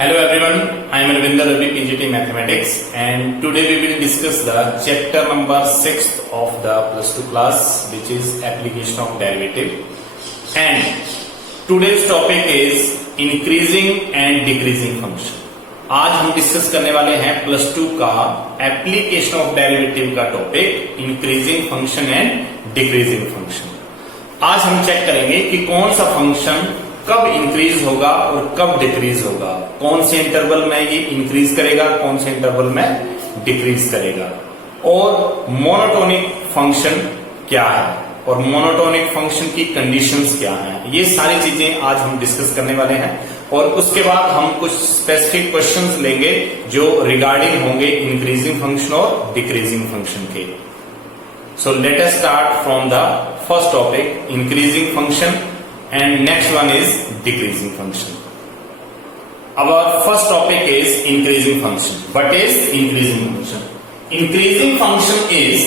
Hello everyone, I am Ravinder Ravi, PGT Mathematics, and today we will discuss the chapter number 6 of the plus 2 class, which is application of derivative. And today's topic is increasing and decreasing function. आज हम discuss करने वाले हैं plus 2 का application of derivative का topic increasing function and decreasing function. आज हम check करेंगे कि कौन सा फंक्शन कब इंक्रीज होगा और कब डिक्रीज होगा, कौन से इंटरवल में ये इंक्रीज करेगा, कौन से इंटरवल में डिक्रीज करेगा, और मोनोटोनिक फंक्शन क्या है और मोनोटोनिक फंक्शन की कंडीशंस क्या हैं। ये सारी चीजें आज हम डिस्कस करने वाले हैं और उसके बाद हम कुछ स्पेसिफिक क्वेश्चंस लेंगे जो रिगार्डिंग होंगे इंक्रीजिंग फंक्शन और डिक्रीजिंग फंक्शन के। So let us start from the first topic increasing function and next one is decreasing function. Our first topic is increasing function. What is increasing function? Increasing function is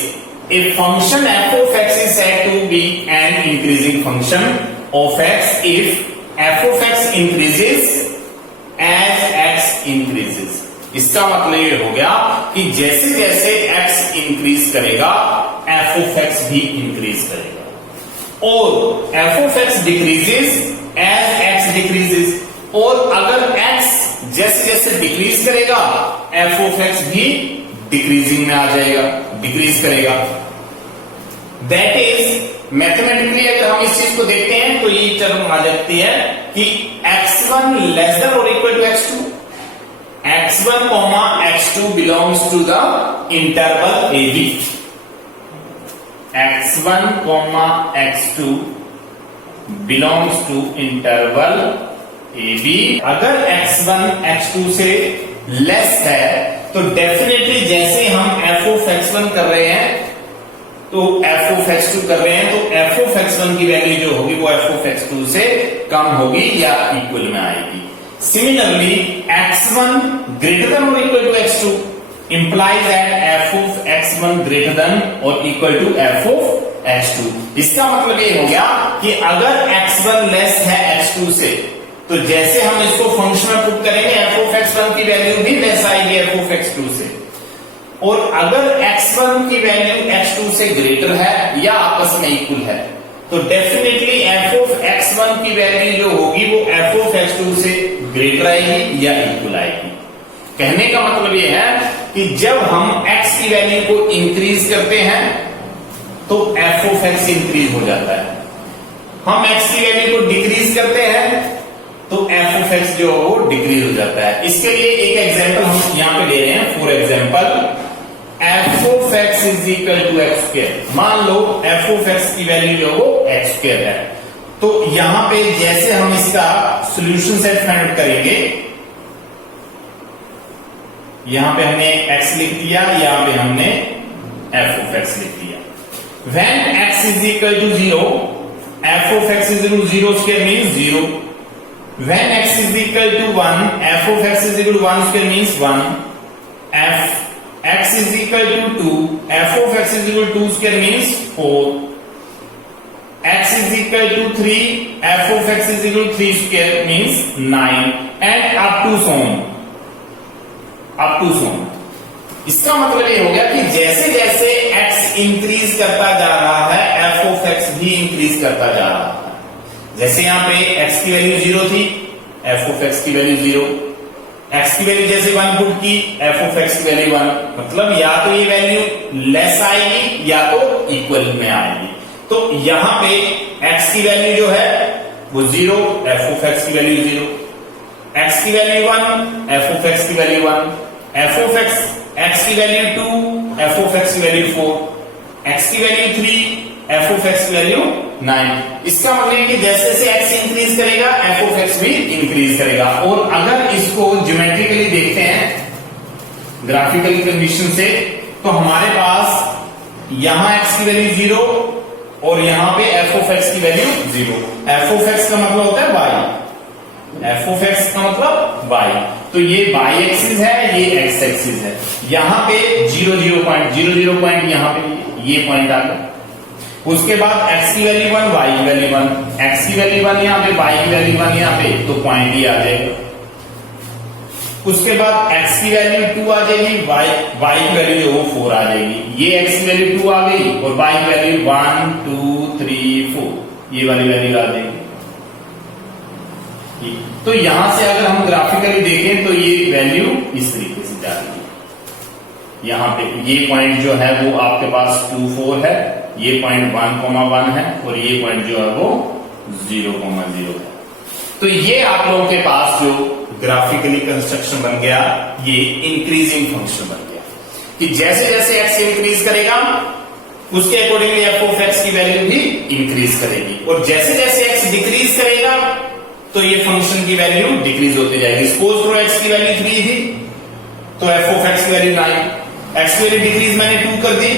a function f of x is said to be an increasing function of x if f of x increases as x increases. इसका मतलब ये हो गया कि जैसे जैसे x increase करेगा f of x भी इंक्रीज करेगा, और f of x decreases as x decreases, और अगर x जैसे जैसे डिक्रीज करेगा f of x भी डिक्रीजिंग में आ जाएगा, डिक्रीज करेगा। दैट इज मैथमेटिकली अगर हम इस चीज को देखते हैं तो ये टर्म आ जाती है कि x1 लेस देन और equal to x2, x1 comma x2 belongs to the interval AB। x1 comma x2 belongs to interval AB। अगर x1 x2 से लेस है तो डेफिनेटली जैसे हम f of x1 कर रहे हैं तो f of x2 कर रहे हैं तो f of x1 की वैल्यू जो होगी वो f of x2 से कम होगी या इक्वल में आएगी। सिमिलरली x1 ग्रेटर देन और equal to x2 implies that f of x1 greater than or equal to f of x2। इसका मतलब ये हो गया कि अगर x1 लेस है x2 से तो जैसे हम इसको फंक्शन में पुट करेंगे f of x1 की वैल्यू भी लेस आएगी f of x2 से, और अगर x1 की वैल्यू x2 से ग्रेटर है या आपस में इक्वल है तो डेफिनेटली f of x1 की वैल्यू जो होगी वो f of x2 से ग्रेटर आएगी या इक्वल आएगी। कहने का मतलब यह है कि जब हम x की वैल्यू को इंक्रीज करते हैं तो f of x इंक्रीज हो जाता है, हम x की वैल्यू को डिक्रीज करते हैं तो f of x जो वो डिक्रीज हो जाता है। इसके लिए एक एग्जांपल हम यहां पे ले रहे हैं। For example f of x is equal to x square. मान लो f of x की वैल्यू जो वो x स्क्वायर है, तो यहां पे जैसे हम इसका सॉल्यूशन सेट फाइंड आउट करेंगे, यहां पे हमने x लिख दिया, यहां पे हमने f of x लिख दिया। When x is equal to 0, f of x is equal to 0 square means 0. When x is equal to 1, f of x is equal to 1 square means 1. X is equal to 2, f of x is equal to 2 square means 4. X is equal to 3, f of x is equal to 3 square means 9, and up to so on। इसका मतलब ये हो गया कि जैसे जैसे x increase करता जा रहा है f of x भी इंक्रीज करता जा रहा है। जैसे यहां पे x की वैल्यू 0 थी, f of x की वैल्यू 0, x की वैल्यू जैसे 1 पुट की, f of x की वैल्यू 1, मतलब या तो ये वैल्यू लेस आएगी या तो इक्वल में आएगी। तो यहां पे x की वैल्यू जो है वो 0, f of x की वैल्यू 0, x की वैल्यू 1, f of x की वैल्यू 1, f of x की वैल्यू 2, f of x की वैल्यू 4, x की वैल्यू 3, f of x की वैल्यू 9। इसका मतलब कि जैसे जैसे x इंक्रीज करेगा f of x भी इंक्रीज करेगा। और अगर इसको ज्योमेट्रिकली देखते हैं ग्राफिकल कंडीशन से तो हमारे पास यहां x की वैल्यू 0 और यहां पे f of x की वैल्यू 0। f of x का मतलब होता है y, f of x का मतलब y, तो ये y एक्सिस है, ये x एक्सिस है। यहां पे 0 0 पॉइंट यहां पे ये पॉइंट आ गया। उसके बाद x की वैल्यू 1, y की वैल्यू 1, x की वैल्यू 1 यहां पे, y की वैल्यू 1 यहां पे, तो पॉइंट ही आ जाएगा। उसके बाद x की वैल्यू 2 आ जाएगी, y की वैल्यू जो वो 4 आ जाएगी। ये x की वैल्यू 2 आ गई और y की वैल्यू 1 2 3 4 ये वाली वैल्यू आ जाएगी। तो यहां से अगर हम ग्राफिकली देखें तो ये वैल्यू इस तरीके से जा रही है। यहां पे ये पॉइंट जो है वो आपके पास 2 4 है, ये पॉइंट 1,1 है और ये पॉइंट जो है वो 0,0 है। तो ये आप लोगों के पास जो ग्राफिकली कंस्ट्रक्शन बन गया, ये इंक्रीजिंग फंक्शन बन गया कि जैसे जैसे x इंक्रीज करेगा उसके अकॉर्डिंगली f ऑफ x की वैल्यू भी इंक्रीज करेगी, और जैसे जैसे x डिक्रीज करेगा तो ये फंक्शन की वैल्यू डिक्रीज होती जाएगी। सपोज करो x की वैल्यू 3 थी तो f ऑफ x की वैल्यू 9, x की वैल्यू डिक्रीज मैंने 2 कर दी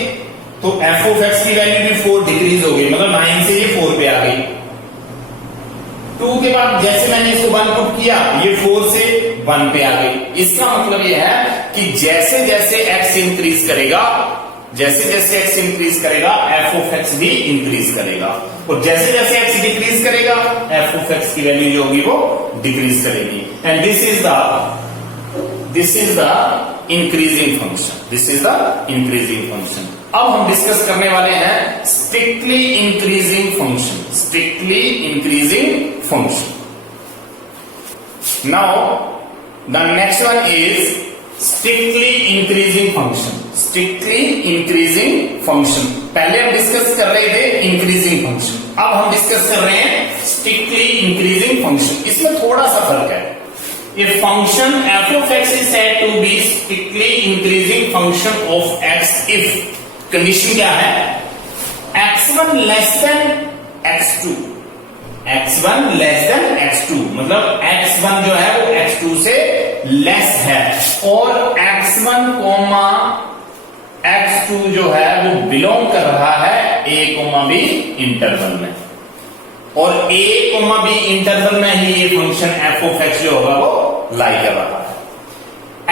तो f ऑफ x की वैल्यू भी 4 डिक्रीज हो गई, मतलब 9 से ये 4 पे आ गई। 2 के बाद जैसे मैंने इसको 1 पुट किया ये 4 से 1 पे आ गई। इसका मतलब ये है कि जैसे जैसे x इंक्रीज करेगा, जैसे जैसे x इंक्रीज करेगा f ऑफ x भी इंक्रीज करेगा, और जैसे जैसे x डिक्रीज करेगा f ऑफ x की वैल्यू जो होगी वो डिक्रीज करेगी। And this is the increasing function, this is the increasing function. अब हम डिस्कस करने वाले हैं strictly increasing function, strictly increasing function. Now the next one is strictly increasing function, strictly increasing function. पहले हम डिस्कस कर रहे थे इंक्रीजिंग फंक्शन, अब हम डिस्कस कर रहे हैं स्ट्रिक्टली इंक्रीजिंग फंक्शन। इसमें थोड़ा सा फर्क है। A function f of x is said to be strictly increasing function of x if condition क्या है, x1 less than x2, x1 less than x2 मतलब x1 जो है वो x2 से लेस है, और x1 कोमा x2 जो है वो बिलोंग कर रहा है a कोमा b इंटरवल में, और a कोमा b इंटरवल में ही ये फंक्शन f ऑफ x जो होगा वो लाई कर रहा है।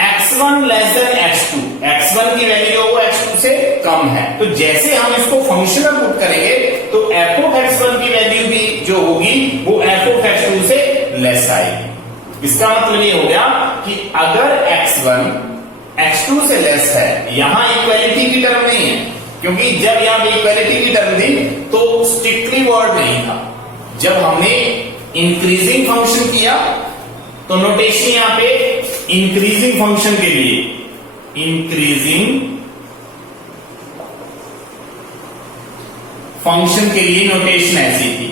x1 less then x2, x1 की वैल्यू जो वो x2 से कम है, तो जैसे हम इसको फंक्शन में पुट करेंगे तो f ऑफ x1 की वैल्यू भी जो होगी वो f ऑफ x2 से लेस आएगी। इसका मतलब ये हो गया कि अगर x1 x2 से लेस है, यहां इक्वालिटी की टर्म नहीं है, क्योंकि जब यहां पे इक्वालिटी की टर्म थी तो स्ट्रिक्टली वर्ड नहीं था। जब हमने इंक्रीजिंग फंक्शन किया तो नोटेशन यहां पे इंक्रीजिंग फंक्शन के लिए, इंक्रीजिंग फंक्शन के लिए नोटेशन ऐसी थी,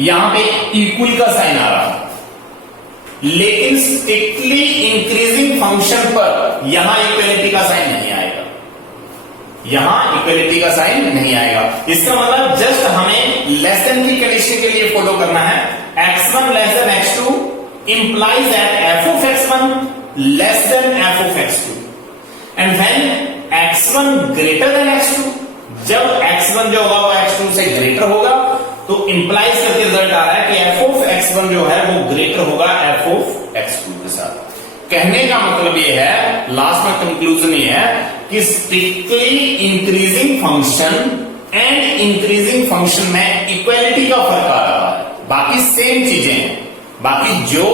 यहां पे इक्वल का साइन आ रहा था, लेकिन स्ट्रिक्टली इंक्रीजिंग फंक्शन पर यहां इक्वलिटी का साइन नहीं आएगा, यहां इक्वलिटी का साइन नहीं आएगा। इसका मतलब जस्ट हमें लेस देन की कंडीशन के लिए फॉलो करना है। x1 less than x2 implies that f of x1 less than f of x2, and when x1 greater than x2, जब x1 जो होगा वो x2 से ग्रेटर होगा तो इंप्लाइज करके रिजल्ट आ रहा है कि f of x1 जो है वो ग्रेटर होगा f of x2 के साथ। कहने का मतलब ये है, लास्ट में कंक्लूजन ये है कि strictly increasing function and increasing function में इक्वालिटी का फर्क आ रहा है, बाकी सेम चीजें हैं। बाकी जो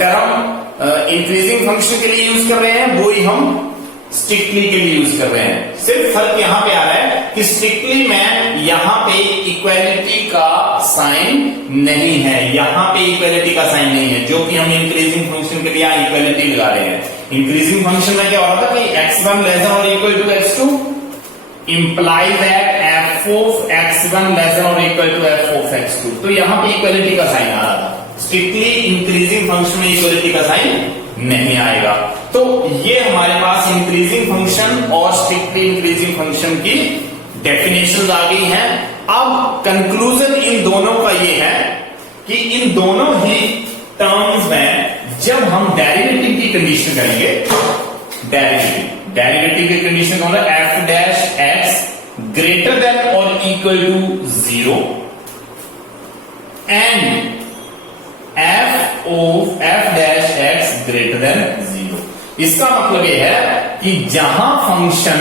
टर्म इंक्रीजिंग फंक्शन के लिए यूज कर रहे हैं वो ही हम स्ट्रिक्टली के लिए यूज कर रहे हैं। सिर्फ फर्क यहां पे आ रहा है कि स्ट्रिक्टली में यहां पे इक्वालिटी का साइन नहीं है, यहां पे इक्वालिटी का साइन नहीं है, जो कि हम इंक्रीजिंग फंक्शन के लिए इक्वालिटी लगा रहे हैं। इंक्रीजिंग फंक्शन में क्या हो रहा था कि x1 लेस देन और equal to x2 imply that f of x1 less than और equal to f of x2, तो यहां पे इक्वालिटी का साइन आ रहा था। स्ट्रिक्टली इंक्रीजिंग फंक्शन में इक्वालिटी का साइन नहीं आएगा। तो ये हमारे पास इंक्रीजिंग फंक्शन और स्ट्रिक्टली इंक्रीजिंग फंक्शन की डेफिनेशंस आ गई हैं। अब कंक्लूजन इन दोनों का ये है कि इन दोनों ही टर्म्स में जब हम डेरिवेटिव की कंडीशन करेंगे, डेरिवेटिव की कंडीशन कौन है, f dash x greater than और equal to 0 and f dash x greater than 0। इसका मतलब यह है कि जहां फंक्शन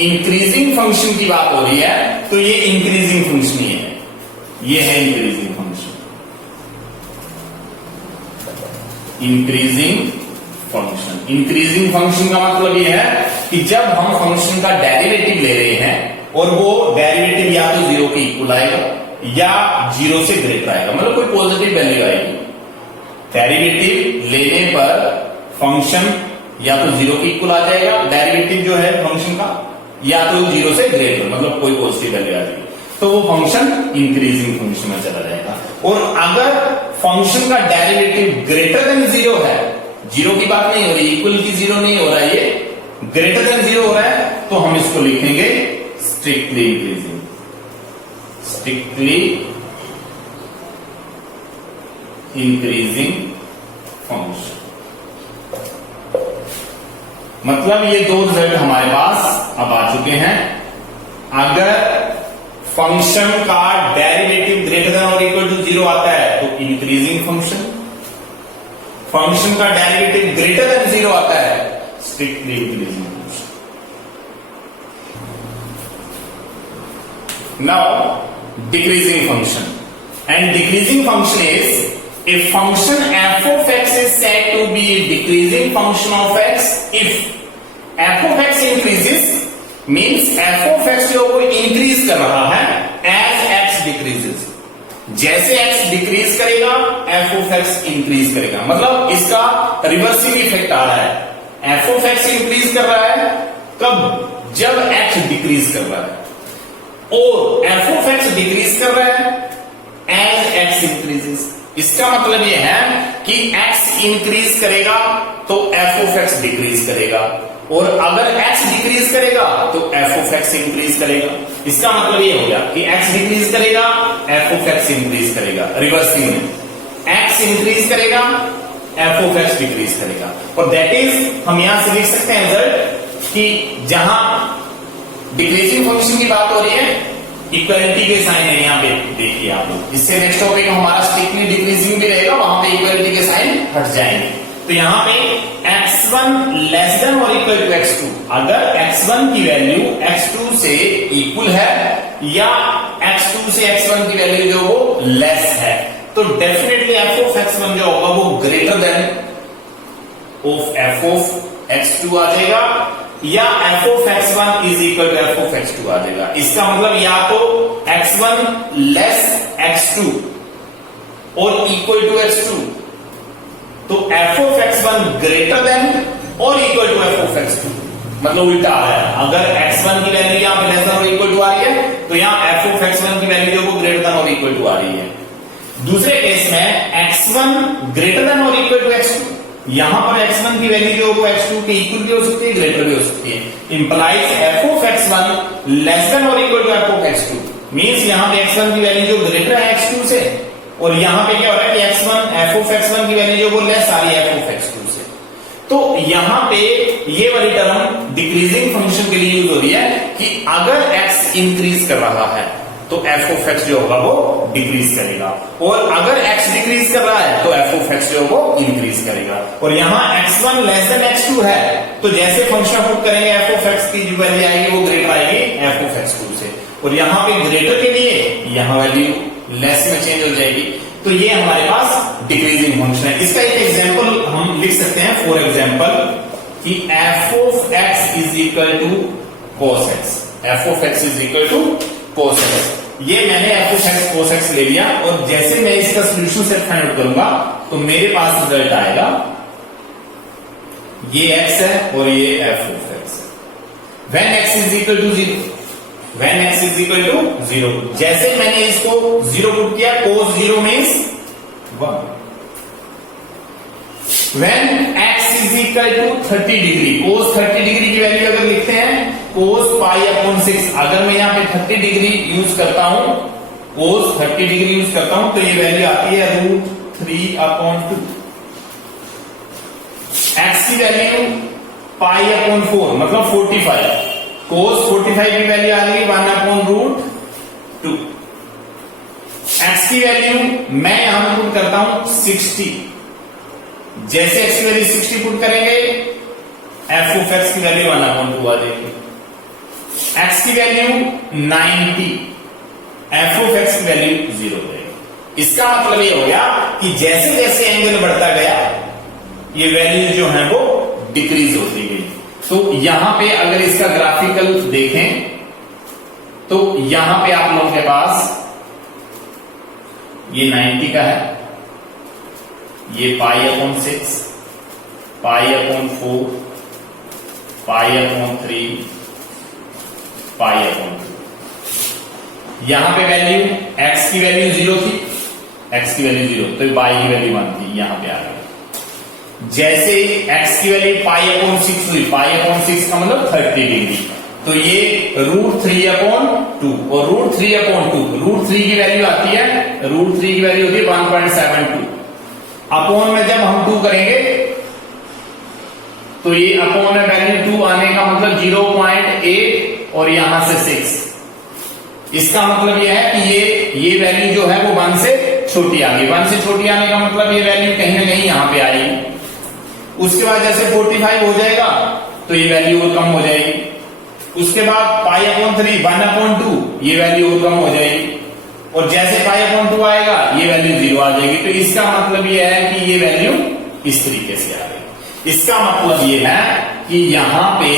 इंक्रीजिंग फंक्शन की बात हो रही है तो ये इंक्रीजिंग फंक्शन ही है, ये है increasing function. Increasing function. Increasing function का मतलब ये है कि जब हम फंक्शन का डेरिवेटिव ले रहे हैं और वो डेरिवेटिव या तो जीरो के इक्वल आएगा या जीरो से ग्रेटर आएगा, मतलब कोई पॉजिटिव वैल्यू आएगी। डेरिवेटिव लेने पर फंक्शन या तो जीरो के इक्वल आ जाएगा डेरिवेटिव जो है फंक्शन का, या तो जीरो से ग्रेटर, मतलब कोई पॉजिटिव वैल्यू आ जाएगी, तो वो फंक्शन इंक्रीजिंग फंक्शन में चला जाएगा। और अगर फंक्शन का डेरिवेटिव ग्रेटर देन जीरो है, जीरो की बात नहीं हो रही, इक्वल की जीरो नहीं हो रहा है, ये ग्रेटर देन जीरो हो रहा है, तो हम इसको लिखेंगे strictly increasing. Strictly increasing function. मतलब ये दो रिजल्ट हमारे पास अब आ चुके हैं। अगर फंक्शन का डेरिवेटिव ग्रेटर देन और इक्वल टू जीरो आता है तो इंक्रीजिंग फंक्शन, फंक्शन का डेरिवेटिव ग्रेटर देन जीरो आता है strictly increasing function. Now decreasing function, and decreasing function is a function f of x is said to be a decreasing function of x if f of x increases, means f of x जो वो increase कर रहा है as x decreases। जैसे x decrease करेगा f of x increase करेगा, मतलब इसका रिवर्सिव इफेक्ट आ रहा है। f of x इंक्रीज कर रहा है कब? जब x डिक्रीज कर रहा है, और f of x डिक्रीज कर रहा है as x इंक्रीजेस। इसका मतलब यह है कि x इंक्रीज करेगा तो f of x डिक्रीज करेगा, और अगर x डिक्रीज करेगा तो f of x इंक्रीज करेगा। इसका मतलब ये हो गया कि x डिक्रीज करेगा f of x इंक्रीज करेगा, रिवर्सिंग में x इंक्रीज करेगा f of x डिक्रीज करेगा। और दैट इज हम यहां से लिख सकते हैं रिजल्ट कि जहां डिक्रीजिंग फंक्शन की बात हो रही है, इक्वलिटी के साइन है यहाँ पे देखिए आप लोग। इससे नेक्स्ट टॉपिक हमारा स्ट्रिक्टली डिक्रीजिंग भी रहेगा, वहां पे इक्वलिटी के साइन हट जाएंगे। तो यहाँ पे x1 लेस देन और इक्वल टू x2, अगर x1 की वैल्यू x2 से इक्वल है या x2 से x1 की वैल्यू जो वो लेस है, तो डेफिनेटली f of x1 जो होगा वो greater than of f of x2 आ जाएगा, या f of x1 is equal to f of x2 आ जाएगा। इसका मतलब या तो x1 लेस x2 और इक्वल टू x2, तो f of x1 greater than और equal to f of x2, मतलब उल्टा आ रहा है। अगर x1 की वैल्यू यहां पे लेस देन और इक्वल टू आ रही है, तो यहां f of x1 की वैल्यू जो वो ग्रेटर देन और इक्वल टू आ रही है। दूसरे केस में x1 ग्रेटर देन और इक्वल टू x2, यहां पर x1 की वैल्यू जो वो x2 के इक्वल भी हो सकती है, ग्रेटर भी हो सकती है। Implies f of x1 less than और equal to f of x2, means यहां पे x1 की वैल्यू जो ग्रेटर है x2 से, और यहां पे क्या हो रहा है कि x1 f of x1 की वैल्यू जो वो लेस आ रही है f of x2 से। तो यहां पे ये वाली टर्म डिक्रीजिंग फंक्शन के लिए यूज हो रही है कि अगर x इंक्रीज कर रहा है तो f of x जो होगा वो डिक्रीज करेगा, और अगर x डिक्रीज कर रहा है तो f of x जो है वो इंक्रीज करेगा। और यहाँ x1 लेस देन x2 है, तो जैसे फंक्शन पुट करेंगे f of x की जो वैल्यू आएगी वो ग्रेटर आएगी f of x2 से, और यहाँ पे ग्रेटर के लिए यहाँ वैल्यू लेस में चेंज हो जाएगी। तो ये हमारे पास डिक्रीजिंग फंक्शन है। इसका एक एग्जाम्पल हम लिख सकते हैं, फॉर एग्जाम्पल कि f of x is equal to cos x, f of x is equal to cos x। ये मैंने f of x cos x ले लिया, और जैसे मैं इसका सोल्यूशन सेट फाइंड आउट करूंगा तो मेरे पास रिजल्ट आएगा ये x है और ये f of x है। When x is equal to 0, when x is equal to 0, जैसे मैंने इसको 0 पुट किया, cos 0 means 1। When x is equal to 30 degree, cos 30 degree की वैल्यू अगर लिखते हैं cos पाई अपॉन 6, अगर मैं यहाँ पे 30 डिग्री यूज करता हूं, cos 30 डिग्री यूज करता हूं, तो ये वैल्यू आती है √3/2। x की वैल्यू पाई अपॉन 4 मतलब 45, cos 45 की वैल्यू आ गई 1/√2। x की वैल्यू मैं यहां पर पुट करता हूं 60, जैसे x की वैल्यू 60 पुट करेंगे f of x की वैल्यू 1/2 आ जाएगी। x की वैल्यू 90, f of x की वैल्यू 0 रहेगी। इसका मतलब ये हो गया कि जैसे जैसे एंगल बढ़ता गया ये वैल्यू जो है वो डिक्रीज होती गई। तो यहां पे अगर इसका ग्राफिकल देखें तो यहां पे आप लोगों के पास ये 90 का है, ये π/6, π/4, π/3, π/2। यहां पे वैल्यू x की वैल्यू 0 थी, x की वैल्यू 0, तो y की वैल्यू 1 थी, यहां पे आ गया। जैसे x की वैल्यू π/6 हुई, π/6 का मतलब 30 डिग्री, तो ये √3/2 और √3/2 की वैल्यू आती है, √3 की वैल्यू होती है 1.72। अपॉन में जब हम 2 करेंगे तो ये अपॉन में वैल्यू 2 आने का मतलब 0.8 और यहां से 6। इसका मतलब यह है कि ये वैल्यू जो है वो 1 से छोटी आ गई। 1 से छोटी आने का मतलब ये वैल्यू कहीं ना कहीं यहां पे आई। उसके बाद जैसे 45 हो जाएगा तो ये वैल्यू और कम हो जाएगी। उसके बाद π/3 1/2 ये वैल्यू और कम हो जाएगी, और जैसे π/2 आएगा ये वैल्यू 0 आ जाएगी। तो इसका मतलब ये है कि ये वैल्यू इस तरीके से आ गई। इसका मतलब ये है कि यहां पे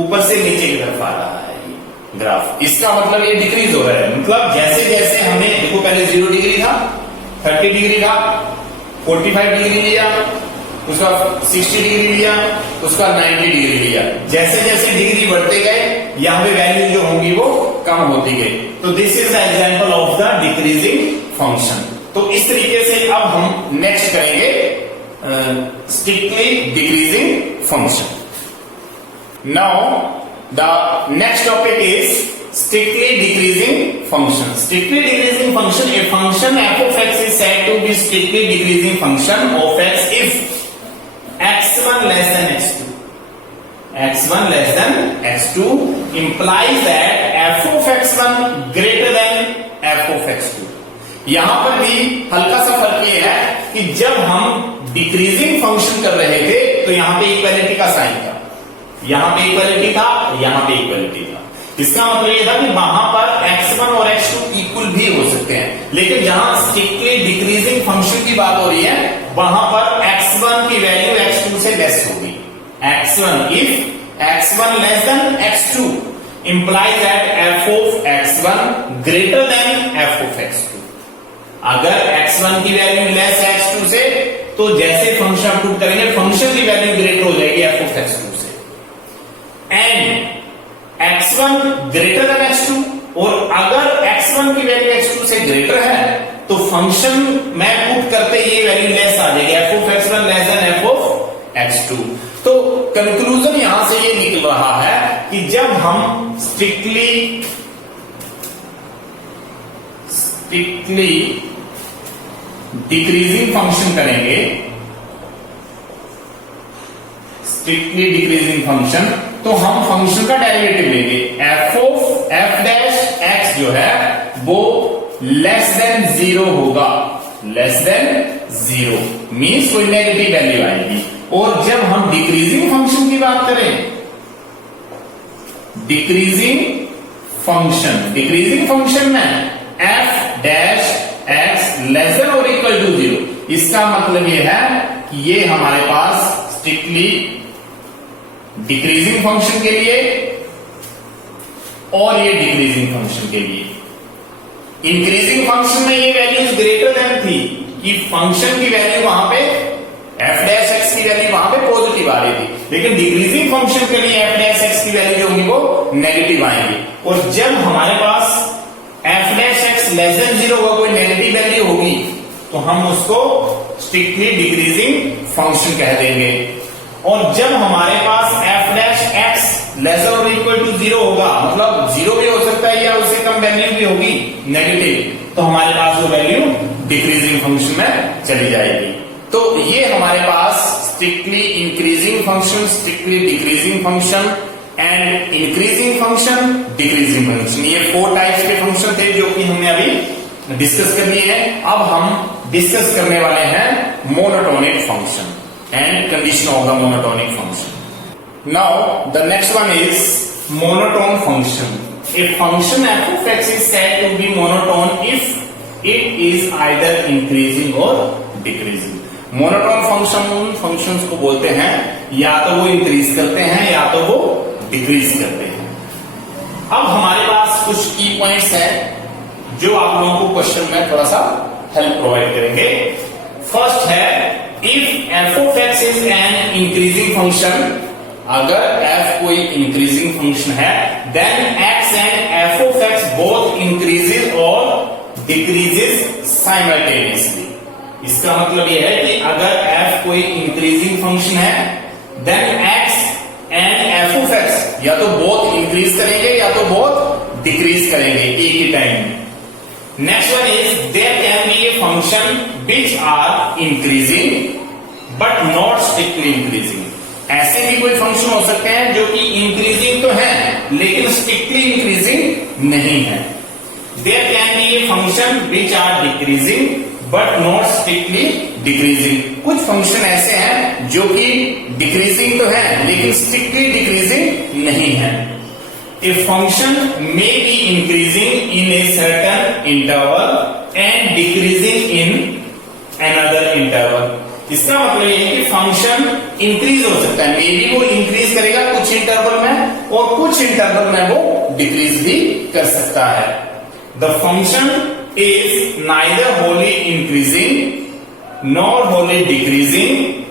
ऊपर से नीचे की तरफ आ रहा है ग्राफ। इसका मतलब ये डिक्रीज हो रहा है। मतलब जैसे जैसे हमें देखो, पहले 0 डिग्री था, 30 डिग्री था, 45 डिग्री लिया, उसका 60 डिग्री लिया, उसका 90 डिग्री लिया। जैसे जैसे डिग्री बढ़ते गए यहां पे वैल्यू जो होंगी वो कम होती गई। तो this is the example of the decreasing function. तो इस तरीके से अब हम नेक्स्ट करेंगे strictly decreasing function. Now the next topic is strictly decreasing function. Strictly decreasing function, a function f of x is said to be strictly decreasing function of x if x1 less than x2. x1 less than x2 implies that f of x1 greater than f of x2. यहां पर भी हल्का सा फर्क ये है कि जब हम डिक्रीजिंग फंक्शन कर रहे थे तो यहां पे इक्वालिटी का साइन था, यहां पे इक्वालिटी था, यहां पे इक्वालिटी था। इसका मतलब ये था कि वहां पर x1 और x2 इक्वल भी हो सकते हैं, लेकिन जहां स्ट्रिक्टली डिक्रीजिंग फंक्शन की बात हो रही है वहां पर x1 की वैल्यू x2 से लेस होगी। x1 if x1 less then x2 implies that f of x1 greater than f of x2. अगर x1 की वैल्यू लेस है x2 से तो जैसे फंक्शन पुट करेंगे फंक्शन की वैल्यू ग्रेटर हो जाएगी f of x2 से। And x1 greater then x2, और अगर x1 की वैल्यू x2 से ग्रेटर है तो फंक्शन में पुट करते ये वैल्यू लेस आ जाएगी, f of x1 less then f of x2। तो कंक्लूजन यहां से ये निकल रहा है कि जब हम स्ट्रिक्टली डिक्रीजिंग फंक्शन करेंगे, स्ट्रिक्टली डिक्रीजिंग फंक्शन, तो हम फंक्शन का डेरिवेटिव लेंगे। f of f dash x जो है वो लेस देन 0 होगा, लेस देन 0 मीन्स कोई नेगेटिव वैल्यू आएगी। और जब हम डिक्रीजिंग फंक्शन की बात करें, डिक्रीजिंग फंक्शन में f dash x less than और इक्वल टू 0, इसका मतलब ये है कि ये हमारे पास स्ट्रिक्टली डिक्रीजिंग फंक्शन के लिए और ये डिक्रीजिंग फंक्शन के लिए। इंक्रीजिंग फंक्शन में ये वैल्यूज ग्रेटर देन थी कि फंक्शन की वैल्यू वहां पे f डैश x की वैल्यू वहां पे पॉजिटिव आ रही थी, लेकिन डिक्रीजिंग फंक्शन के लिए f डैश x की वैल्यू जो होगी वो नेगेटिव आएंगी। और जब हमारे पास f dash x less than 0 होगा, कोई नेगेटिव वैल्यू होगी, तो हम उसको स्ट्रिक्टली डिक्रीजिंग फंक्शन कह देंगे। और जब हमारे पास f dash x less than और इक्वल टू 0 होगा, मतलब 0 भी हो सकता है या उससे कम वैल्यू भी होगी नेगेटिव, तो हमारे पास वो वैल्यू डिक्रीजिंग फंक्शन में चली जाएगी। तो ये हमारे पास strictly increasing function, strictly decreasing function and increasing function, decreasing function, ये 4 टाइप्स के फंक्शन थे जो कि हमने अभी डिस्कस कर लिए हैं। अब हम डिस्कस करने वाले हैं monotonic function and condition of the monotonic function. Now the next one is monotone function. A function f of x is said to be monotone if it is either increasing or decreasing. Monotone function उन functions को बोलते हैं या तो वो increase करते हैं या तो वो डिक्रीज करते हैं। अब हमारे पास कुछ की पॉइंट्स हैं जो आप लोगों को क्वेश्चन में थोड़ा सा हेल्प प्रोवाइड करेंगे। फर्स्ट है, if f of x is an increasing function, अगर f कोई इंक्रीजिंग फंक्शन है, then x and f of x both increases और डिक्रीजेस साइमल्टेनियसली। इसका मतलब यह है कि अगर f कोई इंक्रीजिंग फंक्शन है, then x and f of x या तो बोथ इंक्रीज करेंगे या तो बोथ डिक्रीज करेंगे एक ही time. Next one is, there can be a function which are increasing but not strictly increasing. ऐसे भी कोई फंक्शन हो सकते हैं जो कि इंक्रीजिंग तो है लेकिन स्ट्रिक्टली इंक्रीजिंग नहीं है। There can be a function which are decreasing but not strictly decreasing. कुछ फंक्शन ऐसे हैं जो कि डिक्रीजिंग तो है लेकिन स्ट्रिक्टली डिक्रीजिंग नहीं है। A function may be increasing in a certain interval and decreasing in another interval. इसका मतलब ये है कि फंक्शन इंक्रीज हो सकता है, मे बी वो इंक्रीज करेगा कुछ इंटरवल में और कुछ इंटरवल में वो डिक्रीज भी कर सकता है। The function is neither wholly increasing nor wholly decreasing,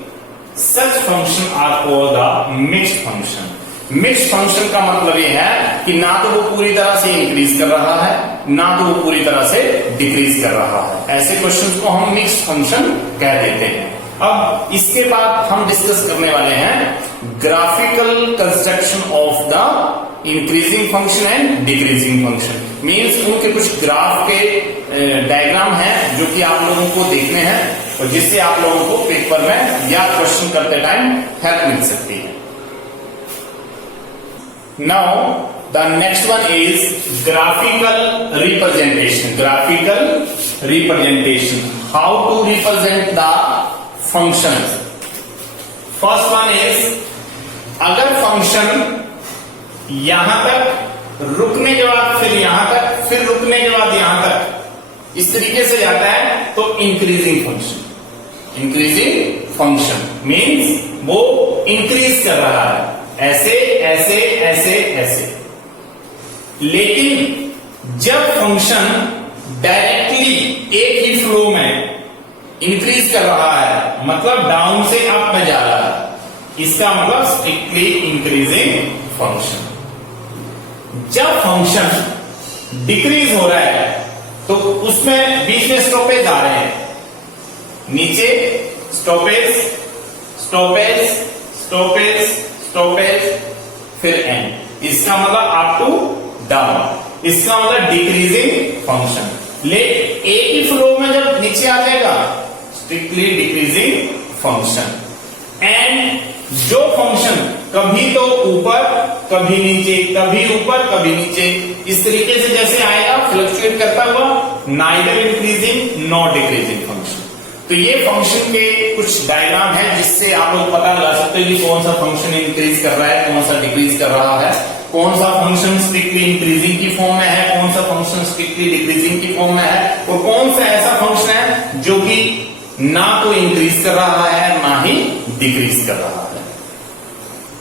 such function are called the mixed function. Mixed function का मतलब ये है कि ना तो वो पूरी तरह से इंक्रीज कर रहा है ना तो वो पूरी तरह से डिक्रीज कर रहा है। ऐसे क्वेश्चंस को हम मिक्स्ड फंक्शन कह देते हैं। अब इसके बाद हम डिस्कस करने वाले हैं graphical construction of the increasing function and decreasing function. Means उनके कुछ ग्राफ के डायग्राम हैं जो कि आप लोगों को देखने हैं और जिससे आप लोगों को पेपर में या क्वेश्चन करते टाइम हेल्प मिल सकती है। Now the next one is graphical representation. Graphical representation, how to represent the functions. First one is, अगर फंक्शन यहां तक रुकने के बाद फिर यहां तक फिर रुकने के बाद यहां तक इस तरीके से जाता है तो increasing function. Increasing function means वो इंक्रीज कर रहा है, ऐसे ऐसे ऐसे ऐसे। लेकिन जब फंक्शन डायरेक्टली एक ही फ्लो में इंक्रीज कर रहा है, मतलब डाउन से अप में जा रहा है, इसका मतलब स्ट्रिक्टली इंक्रीजिंग फंक्शन। जब फंक्शन डिक्रीज हो रहा है तो उसमें बीच में स्टॉपेज आ रहे हैं, नीचे स्टॉपेज स्टॉपेज स्टॉपेज स्टॉपेज फिर एंड। इसका मतलब अप टू डाउन, इसका मतलब डिक्रीजिंग फंक्शन। ले एक ही फ्लो में जब नीचे आ जाएगा स्ट्रिक्टली डिक्रीजिंग फंक्शन। एंड जो फंक्शन कभी तो ऊपर कभी नीचे कभी ऊपर कभी नीचे इस तरीके से जैसे आएगा फ्लक्चुएट करता हुआ, neither increasing not decreasing function. तो ये फंक्शन के कुछ डायग्राम है जिससे आप लोग पता लगा सकते हो कि कौन सा फंक्शन इंक्रीज कर रहा है, कौन सा डिक्रीज कर रहा है, कौन सा फंक्शन स्ट्रिक्टली इंक्रीजिंग की फॉर्म में है, कौन सा फंक्शन स्ट्रिक्टली डिक्रीजिंग की फॉर्म में है और कौन सा ऐसा फंक्शन है जो कि ना तो इंक्रीज कर रहा है ना ही डिक्रीज कर रहा है।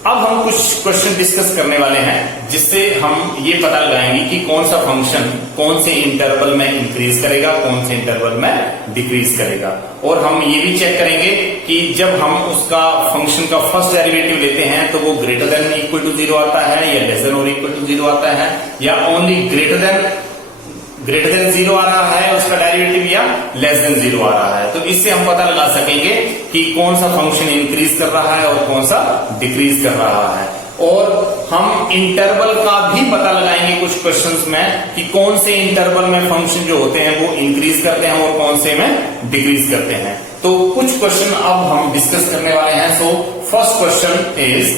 अब हम कुछ क्वेश्चन डिस्कस करने वाले हैं जिससे हम ये पता लगाएंगे कि कौन सा फंक्शन कौन से इंटरवल में इंक्रीज करेगा, कौन से इंटरवल में डिक्रीज करेगा। और हम ये भी चेक करेंगे कि जब हम उसका फंक्शन का फर्स्ट डेरिवेटिव लेते हैं तो वो ग्रेटर देन इक्वल टू 0 आता है या लेस देन और इक्वल टू 0 आता है या ओनली ग्रेटर देन 0 आ रहा है उसका डेरिवेटिव या लेस देन 0 आ रहा है। तो इससे हम पता लगा सकेंगे कि कौन सा फंक्शन इंक्रीज कर रहा है और कौन सा डिक्रीज कर रहा है। और हम इंटरवल का भी पता लगाएंगे कुछ क्वेश्चंस में कि कौन से इंटरवल में फंक्शन जो होते हैं वो इंक्रीज करते हैं और कौन से में डिक्रीज करते हैं। तो कुछ क्वेश्चन अब हम डिस्कस करने वाले हैं। So first question is,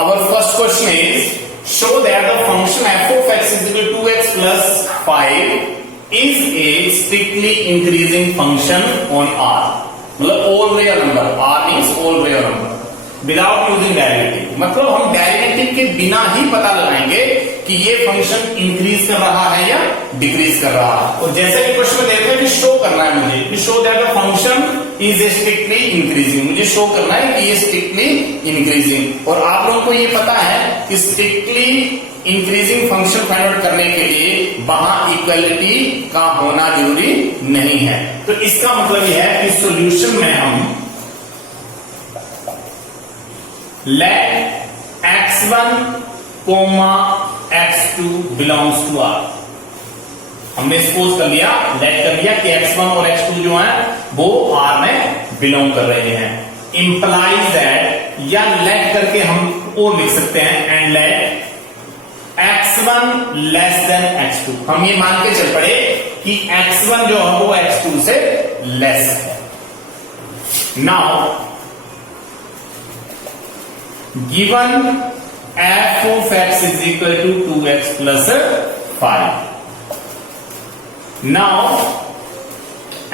our first question is, show that the function f of x is equal to 2x plus 5 is a strictly increasing function on R. मतलब all real number, R means all real number without using derivative। मतलब हम derivative के बिना ही पता लगाएंगे कि ये function increase कर रहा है या डिक्रीज कर रहा है। और जैसे कि क्वेश्चन में देखते हैं एक्चुअली शो करना है मुझे, show that the function is strictly increasing, मुझे शो करना है कि ये स्ट्रिक्टली इंक्रीजिंग। और आप लोगों को ये पता है कि strictly increasing function find out करने के लिए वहां इक्वलिटी का होना जरूरी नहीं है। तो इसका मतलब यह है कि सॉल्यूशन में हम let x1, x2 belongs to R, हमने सपोज कर लिया, लेट कर लिया कि x1 और x2 जो है वो R में बिलोंग कर रहे हैं। इंप्लाइज दैट, या लेट करके हम और लिख सकते हैं, and let x1 less then x2, हम ये मान के चल पड़े कि x1 जो है वो x2 से लेस है। Now given f of x is equal to 2x plus 5. Now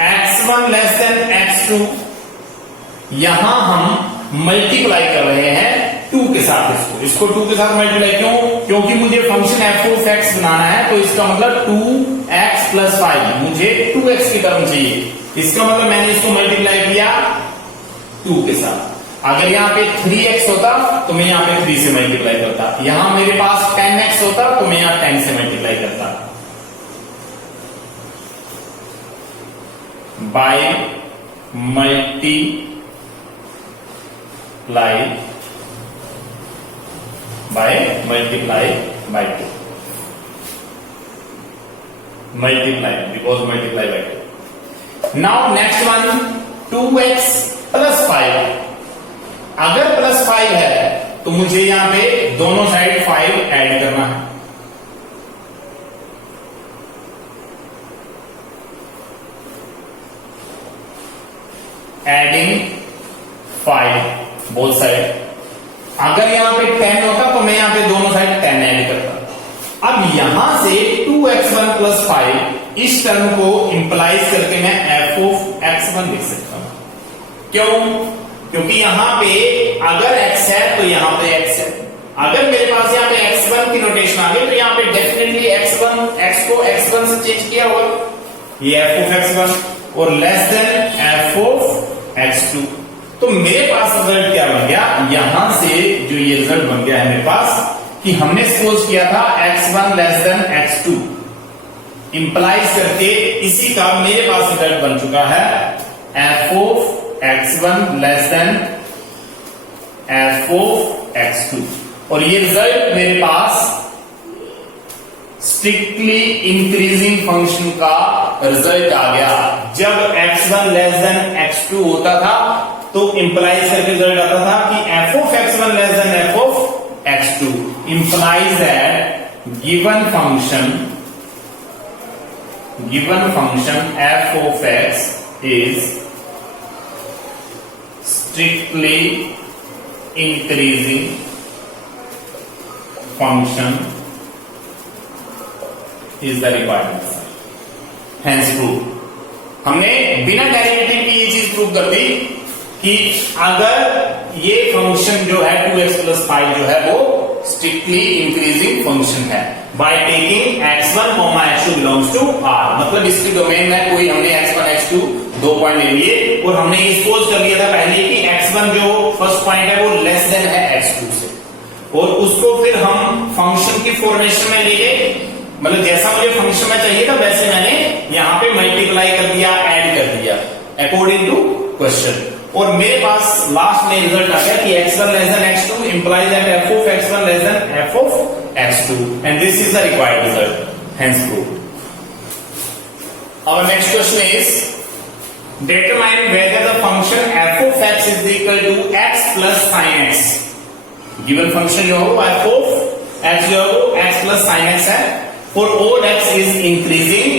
x1 less than x2, यहां हम मल्टीप्लाई कर रहे हैं 2 के साथ, इसको 2 के साथ मल्टीप्लाई क्यों? क्योंकि मुझे फंक्शन f of x बनाना है, तो इसका मतलब 2x plus 5, मुझे 2x की टर्म चाहिए। इसका मतलब मैंने इसको मल्टीप्लाई किया 2 के साथ। अगर यहां पे 3x होता तो मैं यहां पे 3 से मल्टीप्लाई करता, यहां मेरे पास 10x होता तो मैं यहां 10 से मल्टीप्लाई करता। By multiply by 2, multiply because multiply by 2। Now next one 2x plus 5, अगर प्लस 5 है तो मुझे यहां पे दोनों साइड 5 ऐड करना है। Adding 5 both side. अगर यहां पे 10 होता तो मैं यहां पे दोनों साइड 10 ऐड करता। अब यहां से 2x1 प्लस 5 इस टर्म को इंप्लाइज करके मैं f of x1 लिख सकता हूं। क्यों? क्योंकि यहां पे अगर x है तो यहां पे x है, अगर मेरे पास यहां पे x1 की नोटेशन आ गई तो यहां पे डेफिनेटली x को x1 से चेंज किया होगा, ये f of x1 और less than f of x2। तो मेरे पास रिजल्ट क्या बन गया? यहां से जो ये रिजल्ट बन गया है मेरे पास कि हमने सपोज किया था x1 less then x2, implies करके इसी का मेरे पास रिजल्ट बन चुका है f of x1 less then f of x2, और ये रिजल्ट मेरे पास स्ट्रिक्टली इंक्रीजिंग फंक्शन का रिजल्ट आ गया। जब x1 लेस देन x2 होता था तो इंप्लाइज करके रिजल्ट आता था कि f of x1 less then f of x2 implies that given function f of x is strictly increasing function is the required answer. Hence proof. हमने बिना derivative की ये चीज प्रूव कर दी कि अगर ये फंक्शन जो है 2x plus 5 जो है वो स्ट्रिक्टली इंक्रीजिंग फंक्शन है by taking x1, x2 belongs to R, मतलब इसके डोमेन में कोई हमने x1, x2 2 पॉइंट ले लिए और हमने सपोज कर लिया था पहले कि x1 जो फर्स्ट पॉइंट है वो लेस देन है x2 से, और उसको फिर हम फंक्शन की फॉर्मेशन में ले गए, मतलब जैसा मुझे फंक्शन में चाहिए था वैसे मैंने यहां पे मल्टीप्लाई कर दिया, ऐड कर दिया अकॉर्डिंग टू क्वेश्चन, और मेरे पास लास्ट में रिजल्ट आ गया कि x1 less then x2 implies that f of x1 less then f of x2 and this is the required result, hence prove. Our next question is determine whether the function f of x is equal to x plus sin x। Given function जो हो f of x जो हो x plus sin x है, for all x is increasing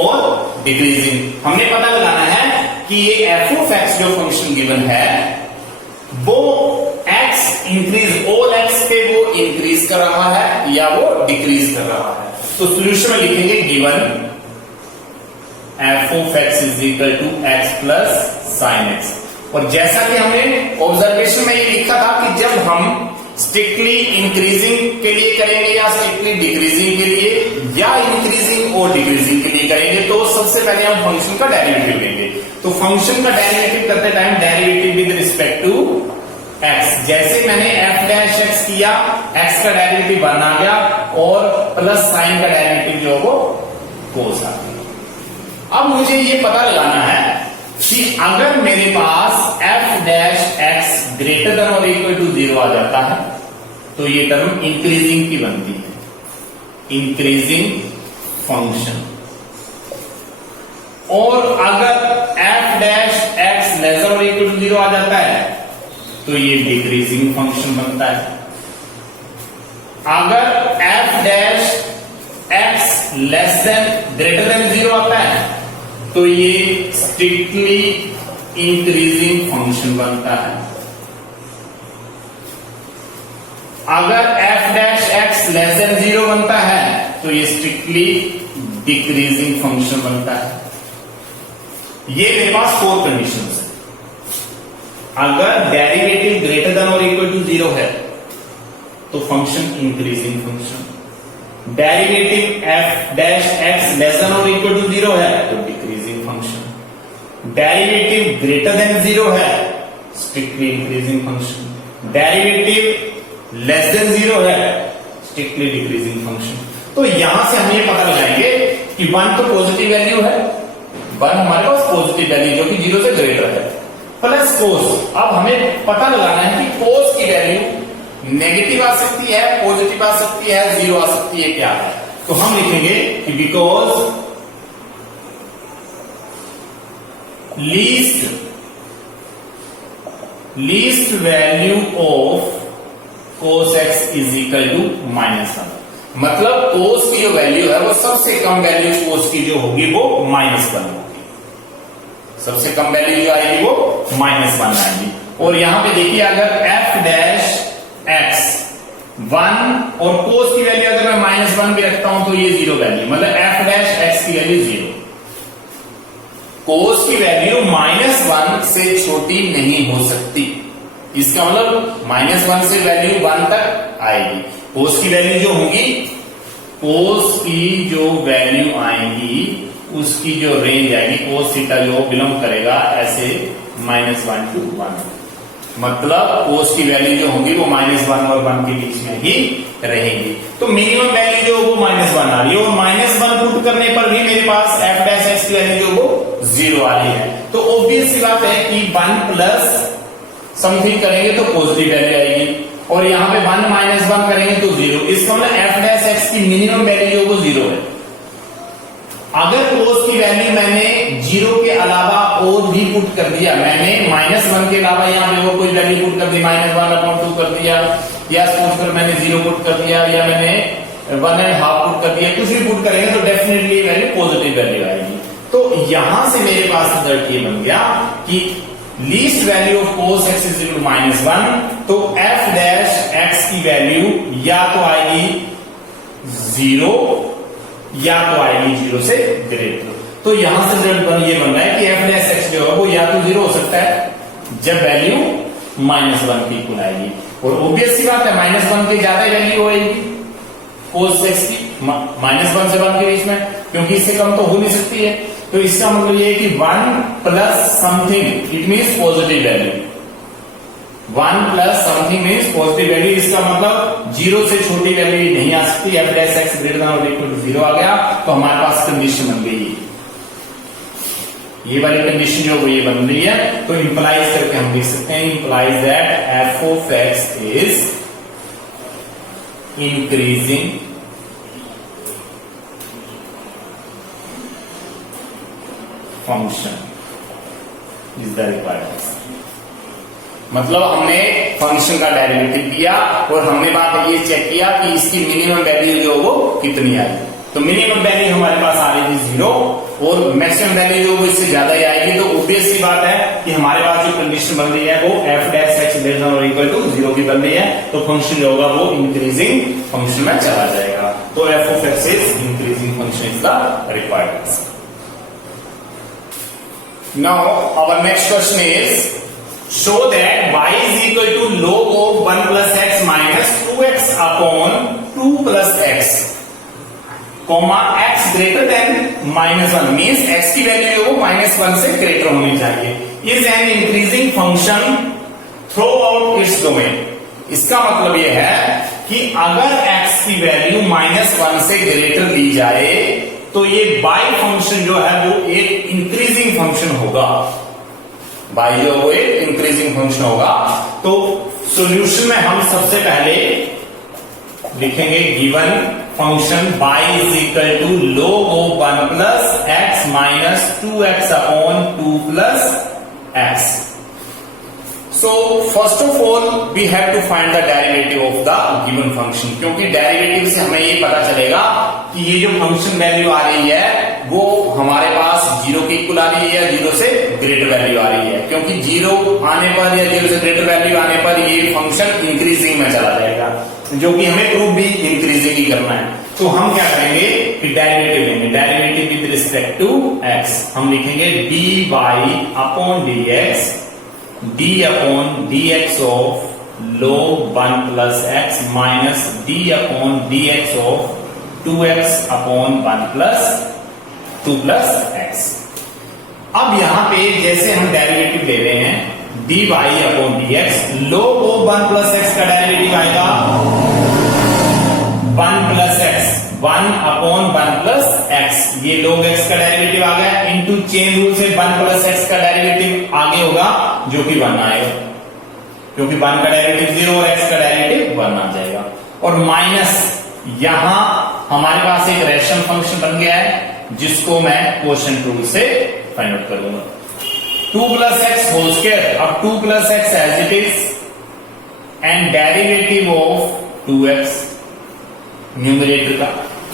or decreasing। हमने पता लगाना है कि ये f of x जो फंक्शन गिवन है वो x इंक्रीज all x पे वो इंक्रीज कर रहा है या वो डिक्रीज कर रहा है। तो सॉल्यूशन में लिखेंगे given f of x is equal to x plus sin x, और जैसा कि हमने ऑब्जर्वेशन में ये लिखा था कि जब हम स्ट्रिक्टली इंक्रीजिंग के लिए करेंगे या स्ट्रिक्टली डिक्रीजिंग के लिए या इंक्रीजिंग और डिक्रीजिंग के लिए करेंगे, तो सबसे पहले हम फंक्शन का डेरिवेटिव लेंगे। तो फंक्शन का डेरिवेटिव करते time derivative with respect to x, जैसे मैंने f डैश x किया, x का डेरिवेटिव 1 आ गया और प्लस साइन का डेरिवेटिव जो वो cos आ गया। अब मुझे ये पता लगाना है कि अगर मेरे पास f dash x greater than और इक्वल टू 0 आ जाता है तो ये टर्म इंक्रीजिंग की बनती है, इंक्रीजिंग फंक्शन। और अगर f dash x less than और इक्वल टू 0 आ जाता है तो ये डिक्रीजिंग फंक्शन बनता है। अगर f dash x less than greater than 0 आता है तो ये स्ट्रिक्टली इंक्रीजिंग फंक्शन बनता है। अगर f dash x less than 0 बनता है तो ये स्ट्रिक्टली डिक्रीजिंग फंक्शन बनता है। ये मेरे पास 4 कंडीशंस है। अगर डेरिवेटिव ग्रेटर देन और इक्वल टू 0 है तो function increasing function, derivative f dash x less than और इक्वल टू 0 है तो decreasing function, derivative greater than 0 है strictly increasing function, derivative less than 0 है स्ट्रिक्टली डिक्रीजिंग फंक्शन। तो यहां से हम ये पता लगाएंगे कि 1 तो पॉजिटिव वैल्यू है, 1 हमारे पास पॉजिटिव वैल्यू जो कि 0 से ग्रेटर है, प्लस कोस। अब हमें पता लगाना है कि कोस की वैल्यू नेगेटिव आ सकती है, पॉजिटिव आ सकती है, 0 आ सकती है, क्या है। तो हम लिखेंगे कि because least value of cos x is equal to -1, मतलब cos की जो वैल्यू है वो सबसे कम वैल्यू cos की जो होगी वो -1 होगी, सबसे कम वैल्यू जो आएगी वो -1 आएगी। और यहां पे देखिए अगर f डैश x 1 और cos की वैल्यू अगर मैं -1 भी रखता हूं तो ये 0 वैल्यू, मतलब f डैश x की वैल्यू 0, cos की वैल्यू -1 से छोटी नहीं हो सकती। इसका मतलब -1 से वैल्यू 1 तक आएगी। cos की वैल्यू जो होगी, cos की जो वैल्यू आएगी उसकी जो रेंज आएगी, cos थीटा जो बिलोंग करेगा ऐसे -1 to 1, मतलब cos की वैल्यू जो होगी वो -1 और 1 के बीच में ही रहेगी। तो मिनिमम वैल्यू जो वो -1 आ रही है और -1 पुट करने पर भी मेरे पास f डैश x की वैल्यू जो वो 0 आ रही है। तो ऑब्वियस सी बात है कि 1 प्लस समथिंग करेंगे तो पॉजिटिव वैल्यू आएगी और यहां पे 1 -1 करेंगे तो 0। इसका मतलब f डैश x की मिनिमम वैल्यू जो वो 0 है। अगर cos की वैल्यू मैंने 0 के अलावा और भी पुट कर दिया, मैंने -1 के अलावा यहाँ पे वो कोई वैल्यू पुट कर दी, -1/2 कर दिया, या सपोज कर मैंने 0 पुट कर दिया, या मैंने 1.5 पुट कर दिया, कुछ भी पुट करेंगे तो डेफिनेटली वैल्यू पॉजिटिव वैल्यू आएगी। तो यहां से मेरे पास रिजल्ट ये बन गया कि least value of cos x is equal to -1, तो f डैश x की वैल्यू या तो आएगी 0 या तो आएगी 0 से ग्रेटर। तो यहां से रिजल्ट ये बन रहा है कि f डैश x जो है वो या तो 0 हो सकता है जब वैल्यू -1 की इक्वल आएगी, और ऑब्वियस सी बात है -1 के ज्यादा वैल्यू होगी cos x की, -1 से 1 के बीच में, क्योंकि इससे कम तो हो नहीं सकती है। तो इसका मतलब ये है कि 1 plus something it means positive value, 1 plus something means positive value. इसका मतलब 0 से छोटी वैल्यू नहीं आ सकती। f dash x greater than और इक्वल टू 0 आ गया तो हमारे पास कंडीशन बन गई, ये वाली कंडीशन जो वो ये बन रही है। तो इंप्लाइज करके हम लिख सकते हैं, implies that f of x is increasing function is the required. मतलब हमने फंक्शन का डेरिवेटिव किया और हमने बात ये चेक किया कि इसकी मिनिमम वैल्यू जो वो कितनी आई। तो मिनिमम वैल्यू हमारे पास आ रही थी 0 और मैक्सिमम वैल्यू जो वो इससे ज्यादा ही आएगी। तो ऑब्वियस सी बात है कि हमारे पास जो कंडीशन बन रही है वो f dash x greater than और इक्वल टू 0 की बन रही है। तो फंक्शन जो होगा वो इंक्रीजिंग फंक्शन में चला जाएगा। तो f of x is increasing function is the required answer. Now our next question is show that y is equal to log of 1 plus x minus 2x upon 2 plus x comma x greater than -1 means x की value वो -1 से greater होनी चाहिए। Is an increasing function throughout its domain. इसका मतलब यह है कि अगर x की वैल्यू -1 से ग्रेटर ली जाए तो ये बाई फंक्शन जो है वो एक इंक्रीजिंग फंक्शन होगा। बाई जो वो एक इंक्रीजिंग फंक्शन होगा। तो सॉल्यूशन में हम सबसे पहले लिखेंगे given function y is equal to log of 1 plus x minus 2x upon 2 plus x. So first of all we have to find the derivative of the given function, क्योंकि derivative से हमें ये पता चलेगा कि ये जो फंक्शन वैल्यू आ रही है वो हमारे पास 0 के इक्वल आ रही है या 0 से ग्रेटर वैल्यू आ रही है, क्योंकि 0 आने पर या 0 से ग्रेटर वैल्यू आने पर ये फंक्शन इंक्रीजिंग में चला जाएगा, जो कि हमें प्रूव भी इंक्रीजिंग ही करना है। तो हम क्या करेंगे कि डेरिवेटिव लेंगे, derivative with respect to x हम लिखेंगे dy upon dx d upon dx of log 1 plus x minus d upon dx of 2x upon 1 plus 2 plus x. अब यहां पे जैसे हम डेरिवेटिव ले रहे हैं dy upon dx, log of 1 plus x का डेरिवेटिव आएगा 1 plus x, 1 upon 1 plus x, ये log x का डेरिवेटिव आ गया, इनटू चेन रूल से 1 प्लस एक्स का डेरिवेटिव आगे होगा जो कि 1 आएगा, क्योंकि 1 का डेरिवेटिव 0 और x का डेरिवेटिव 1 आ जाएगा। और माइनस यहां हमारे पास एक रेशनल फंक्शन बन गया है जिसको मैं क्वोशिएंट रूल से फाइंड आउट करूंगा। 2 प्लस एक्स होल स्क्वायर, अब 2 plus x as it is and derivative of 2x numerator का,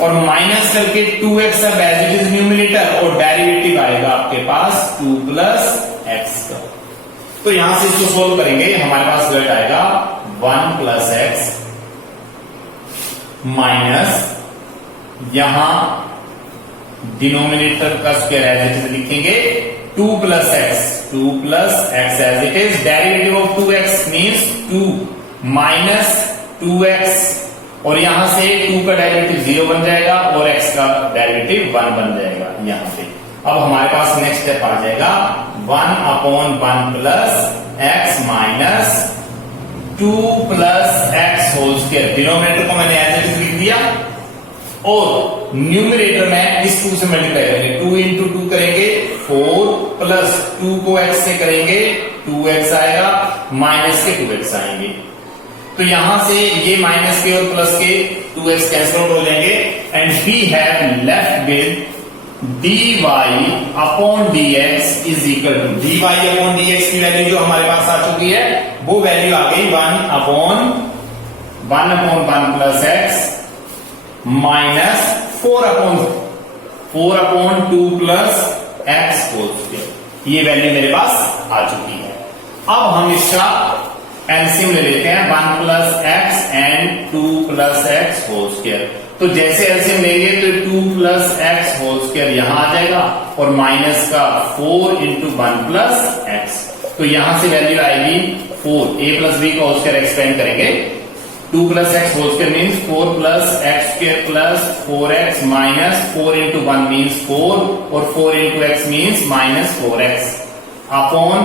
और माइनस करके 2x अब एज इट इज न्यूमरेटर और डेरिवेटिव आएगा आपके पास 2 प्लस एक्स का। तो यहां से इसको सोल्व करेंगे, हमारे पास रिजल्ट आएगा 1 प्लस एक्स माइनस यहां डिनोमिनेटर का स्क्वायर एज इट इज लिखेंगे 2 plus x as it is, derivative of 2x means 2 minus 2x, और यहां से 2 का डेरिवेटिव 0 बन जाएगा और x का डेरिवेटिव 1 बन जाएगा यहां पे। अब हमारे पास नेक्स्ट स्टेप आ जाएगा 1 upon 1 plus x minus 2 plus x whole square. Denominator को मैंने एज इट इज लिख दिया और न्यूमरेटर में इस 2 से मल्टीप्लाई करेंगे, 2 इंटू 2 करेंगे 4 प्लस 2 को x से करेंगे 2x आएगा, माइनस के 2x आएंगे। तो यहां से ये माइनस के और प्लस के 2x कैंसिल आउट हो जाएंगे and we have left with dy upon dx is equal to dy upon dx की वैल्यू जो हमारे पास आ चुकी है वो वैल्यू आ गई 1 upon 1 plus x minus 4 upon 2 plus x whole square. ये वैल्यू मेरे पास आ चुकी है। अब हम इसका एलसीएम ले लेते हैं 1 plus x and 2 plus x whole square. तो जैसे एलसीएम लेंगे तो 2 प्लस एक्स होल स्क्वायर यहां आ जाएगा और माइनस का 4 इंटू 1 प्लस एक्स, तो यहां से वैल्यू आएगी 4, a प्लस b का होल स्क्वायर एक्सपेंड करेंगे 2 plus x whole square means 4 plus x square plus 4x minus 4 into 1 means 4 और 4 into x means minus 4x upon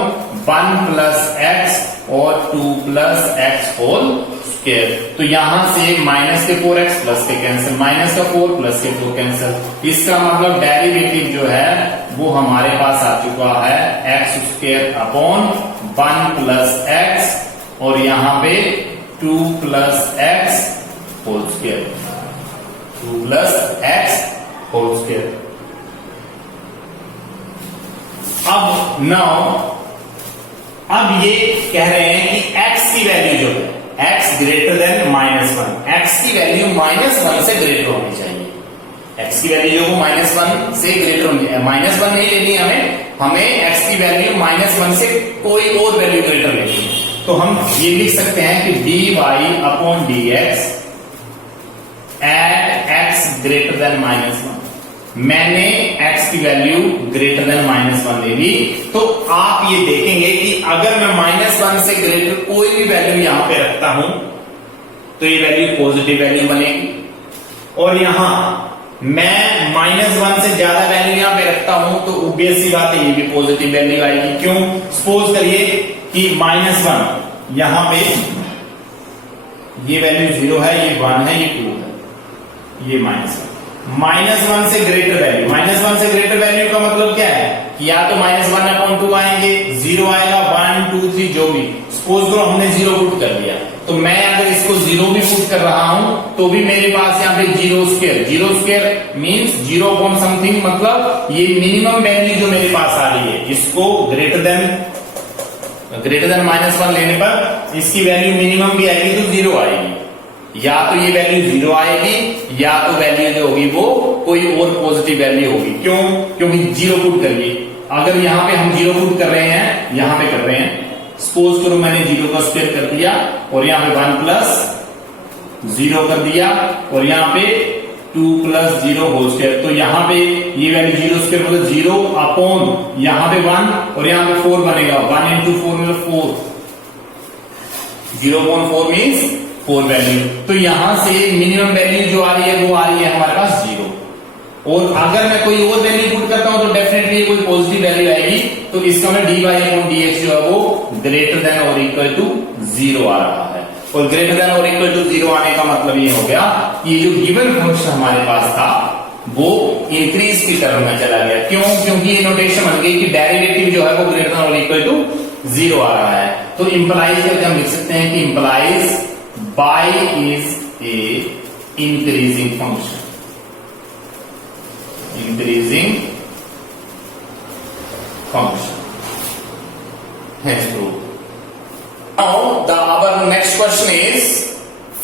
1 plus x और 2 plus x whole square. तो यहां से minus के 4x plus के cancel, minus का 4 plus के 4 cancel. इसका मतलब डेरिवेटिव जो है वो हमारे पास आ चुका है x square upon 1 plus x और यहां पे 2 plus x whole square, 2 plus x whole square. अब ये कह रहे हैं कि x की वैल्यू जो है x ग्रेटर देन -1, x की वैल्यू -1 से ग्रेटर होनी चाहिए। x की वैल्यू जो -1 से ग्रेटर होनी है, -1 नहीं लेनी हमें x की वैल्यू -1 से कोई और वैल्यू ग्रेटर लेनी है। तो हम ये लिख सकते हैं कि dy upon dx at x greater than -1, मैंने x की वैल्यू ग्रेटर देन -1 ले ली, तो आप ये देखेंगे कि अगर मैं -1 से ग्रेटर कोई भी वैल्यू यहां पे रखता हूं तो ये वैल्यू पॉजिटिव वैल्यू बनेगी, और यहां मैं -1 से ज्यादा वैल्यू यहां पे रखता हूं तो ऑब्वियस सी बात है ये भी पॉजिटिव वैल्यू आएगी। क्यों? सपोज करिए कि -1 यहां पे ये वैल्यू 0 है, ये 1 है, ये 2 है, ये -1 से ग्रेटर वैल्यू, -1 से ग्रेटर वैल्यू का मतलब क्या है कि या तो -1/2 आएंगे, 0 आएगा, 1 2 3 जो भी। सपोज करो हमने 0 पुट कर दिया, तो मैं अगर इसको 0 भी पुट कर रहा हूं तो भी मेरे पास यहाँ पे 0² मींस 0 अपॉन समथिंग, मतलब ये मिनिमम वैल्यू जो मेरे पास आ रही है, इसको ग्रेटर देन -1 लेने पर इसकी वैल्यू मिनिमम भी आएगी तो 0 आएगी, या तो ये वैल्यू 0 आएगी या तो वैल्यू जो होगी वो कोई और पॉजिटिव वैल्यू होगी। क्यों? क्योंकि 0 पुट करिए, अगर यहां पे हम 0 पुट कर रहे हैं, यहां पे कर रहे हैं, सपोज करो मैंने 0 का स्क्वायर कर दिया और यहां पे 1 + 0 कर दिया और यहां पे 2 + 0 होल स्क्वायर, तो यहां पे ये वैल्यू 0² मतलब 0 अपॉन यहां पे 1 और यहां पे 4 बनेगा, 1 × 4 मतलब 4, 0/4 मीन्स 4 वैल्यू। तो यहां से मिनिमम वैल्यू जो आ रही है वो आ रही है हमारे पास 0, और अगर मैं कोई और वैल्यू पुट करता हूं तो डेफिनेटली कोई पॉजिटिव वैल्यू आएगी, तो इसका मैं dy/dx जो है वो ग्रेटर देन और इक्वल टू 0 आ रहा है, और ग्रेटर देन और इक्वल टू 0 आने का मतलब ये हो गया कि जो गिवन फंक्शन हमारे पास था वो इंक्रीज की टर्म में चला गया। क्यों? क्योंकि ये नोटेशन बन गई कि डेरिवेटिव जो है वो ग्रेटर देन और इक्वल टू 0 आ रहा है, तो इंप्लाइज करके हम लिख सकते हैं कि implies y is a increasing function, hence proved. Now our next question is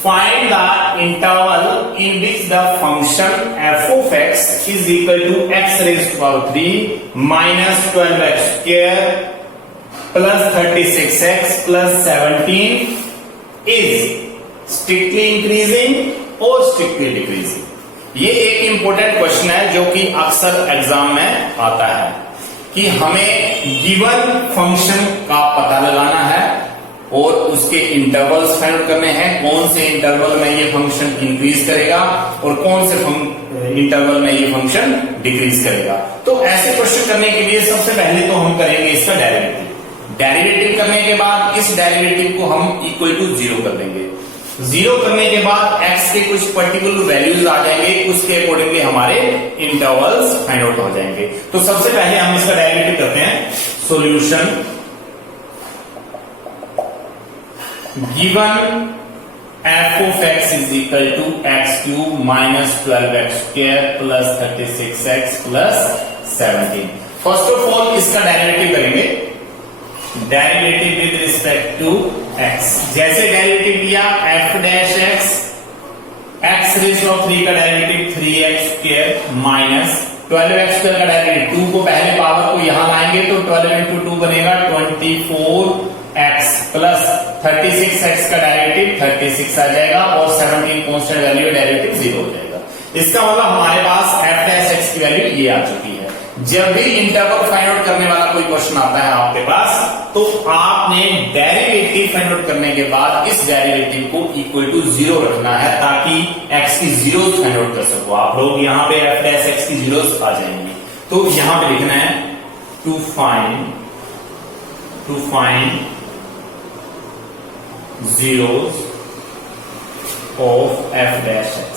find the interval in which the function f of x is equal to x raised to power 3 minus 12x² plus 36x plus 17 is strictly increasing और strictly decreasing. ये एक important question है जो कि अक्सर exam में आता है कि हमें गिवन फंक्शन का पता लगाना है और उसके इंटरवल्स फाइंड आउट करने हैं, कौन से इंटरवल में ये फंक्शन इंक्रीज करेगा और कौन से इंटरवल में ये फंक्शन डिक्रीज करेगा। तो ऐसे क्वेश्चन करने के लिए सबसे पहले तो हम करेंगे इसका डेरिवेटिव करने के बाद इस डेरिवेटिव को हम इक्वल टू 0 कर देंगे। 0 करने के बाद x के कुछ पर्टिकुलर वैल्यूज आ जाएंगे, उसके अकॉर्डिंगली हमारे इंटरवल्स फाइंड आउट हो जाएंगे। तो सबसे पहले हम इसका डेरिवेटिव करते हैं। Solution given f of x is equal to x³ minus 12x² plus 36x plus 17। First of all इसका डेरिवेटिव करेंगे, derivative with respect to x। जैसे डेरिवेटिव किया f dash x raise of 3 का डेरिवेटिव 3x² माइनस 12x² का derivative 2 को पहले power को यहां लाएंगे तो 12 × 2 बनेगा 24x प्लस 36x का डेरिवेटिव 36 आ जाएगा और 17 कांस्टेंट वैल्यू डेरिवेटिव 0 हो जाएगा। इसका मतलब हमारे पास f डैश x की वैल्यू ये आ चुकी है। जब भी इंटरवल फाइंड आउट करने वाला कोई क्वेश्चन आता है आपके पास तो आपने डेरिवेटिव फाइंड आउट करने के बाद इस डेरिवेटिव को इक्वल टू 0 रखना है ताकि x की जीरोस फाइंड आउट कर सको आप लोग। यहां पे f डैश x की जीरोस आ जाएंगी, तो यहां पे लिखना है to find zeros of f dash x।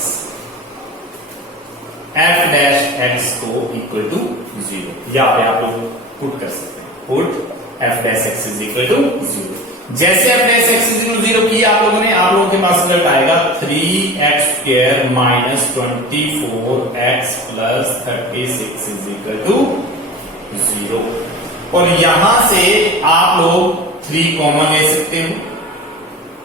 f dash x को इक्वल टू 0 या पे आप लोग पुट कर सकते हैं, put f dash x is equal to 0। जैसे f dash x is equal to 0 किया आप लोगों ने, आप लोगों के पास रिजल्ट आएगा 3x² minus 24x plus 36 is equal to 0। और यहां से आप लोग 3 कॉमन ले सकते हो।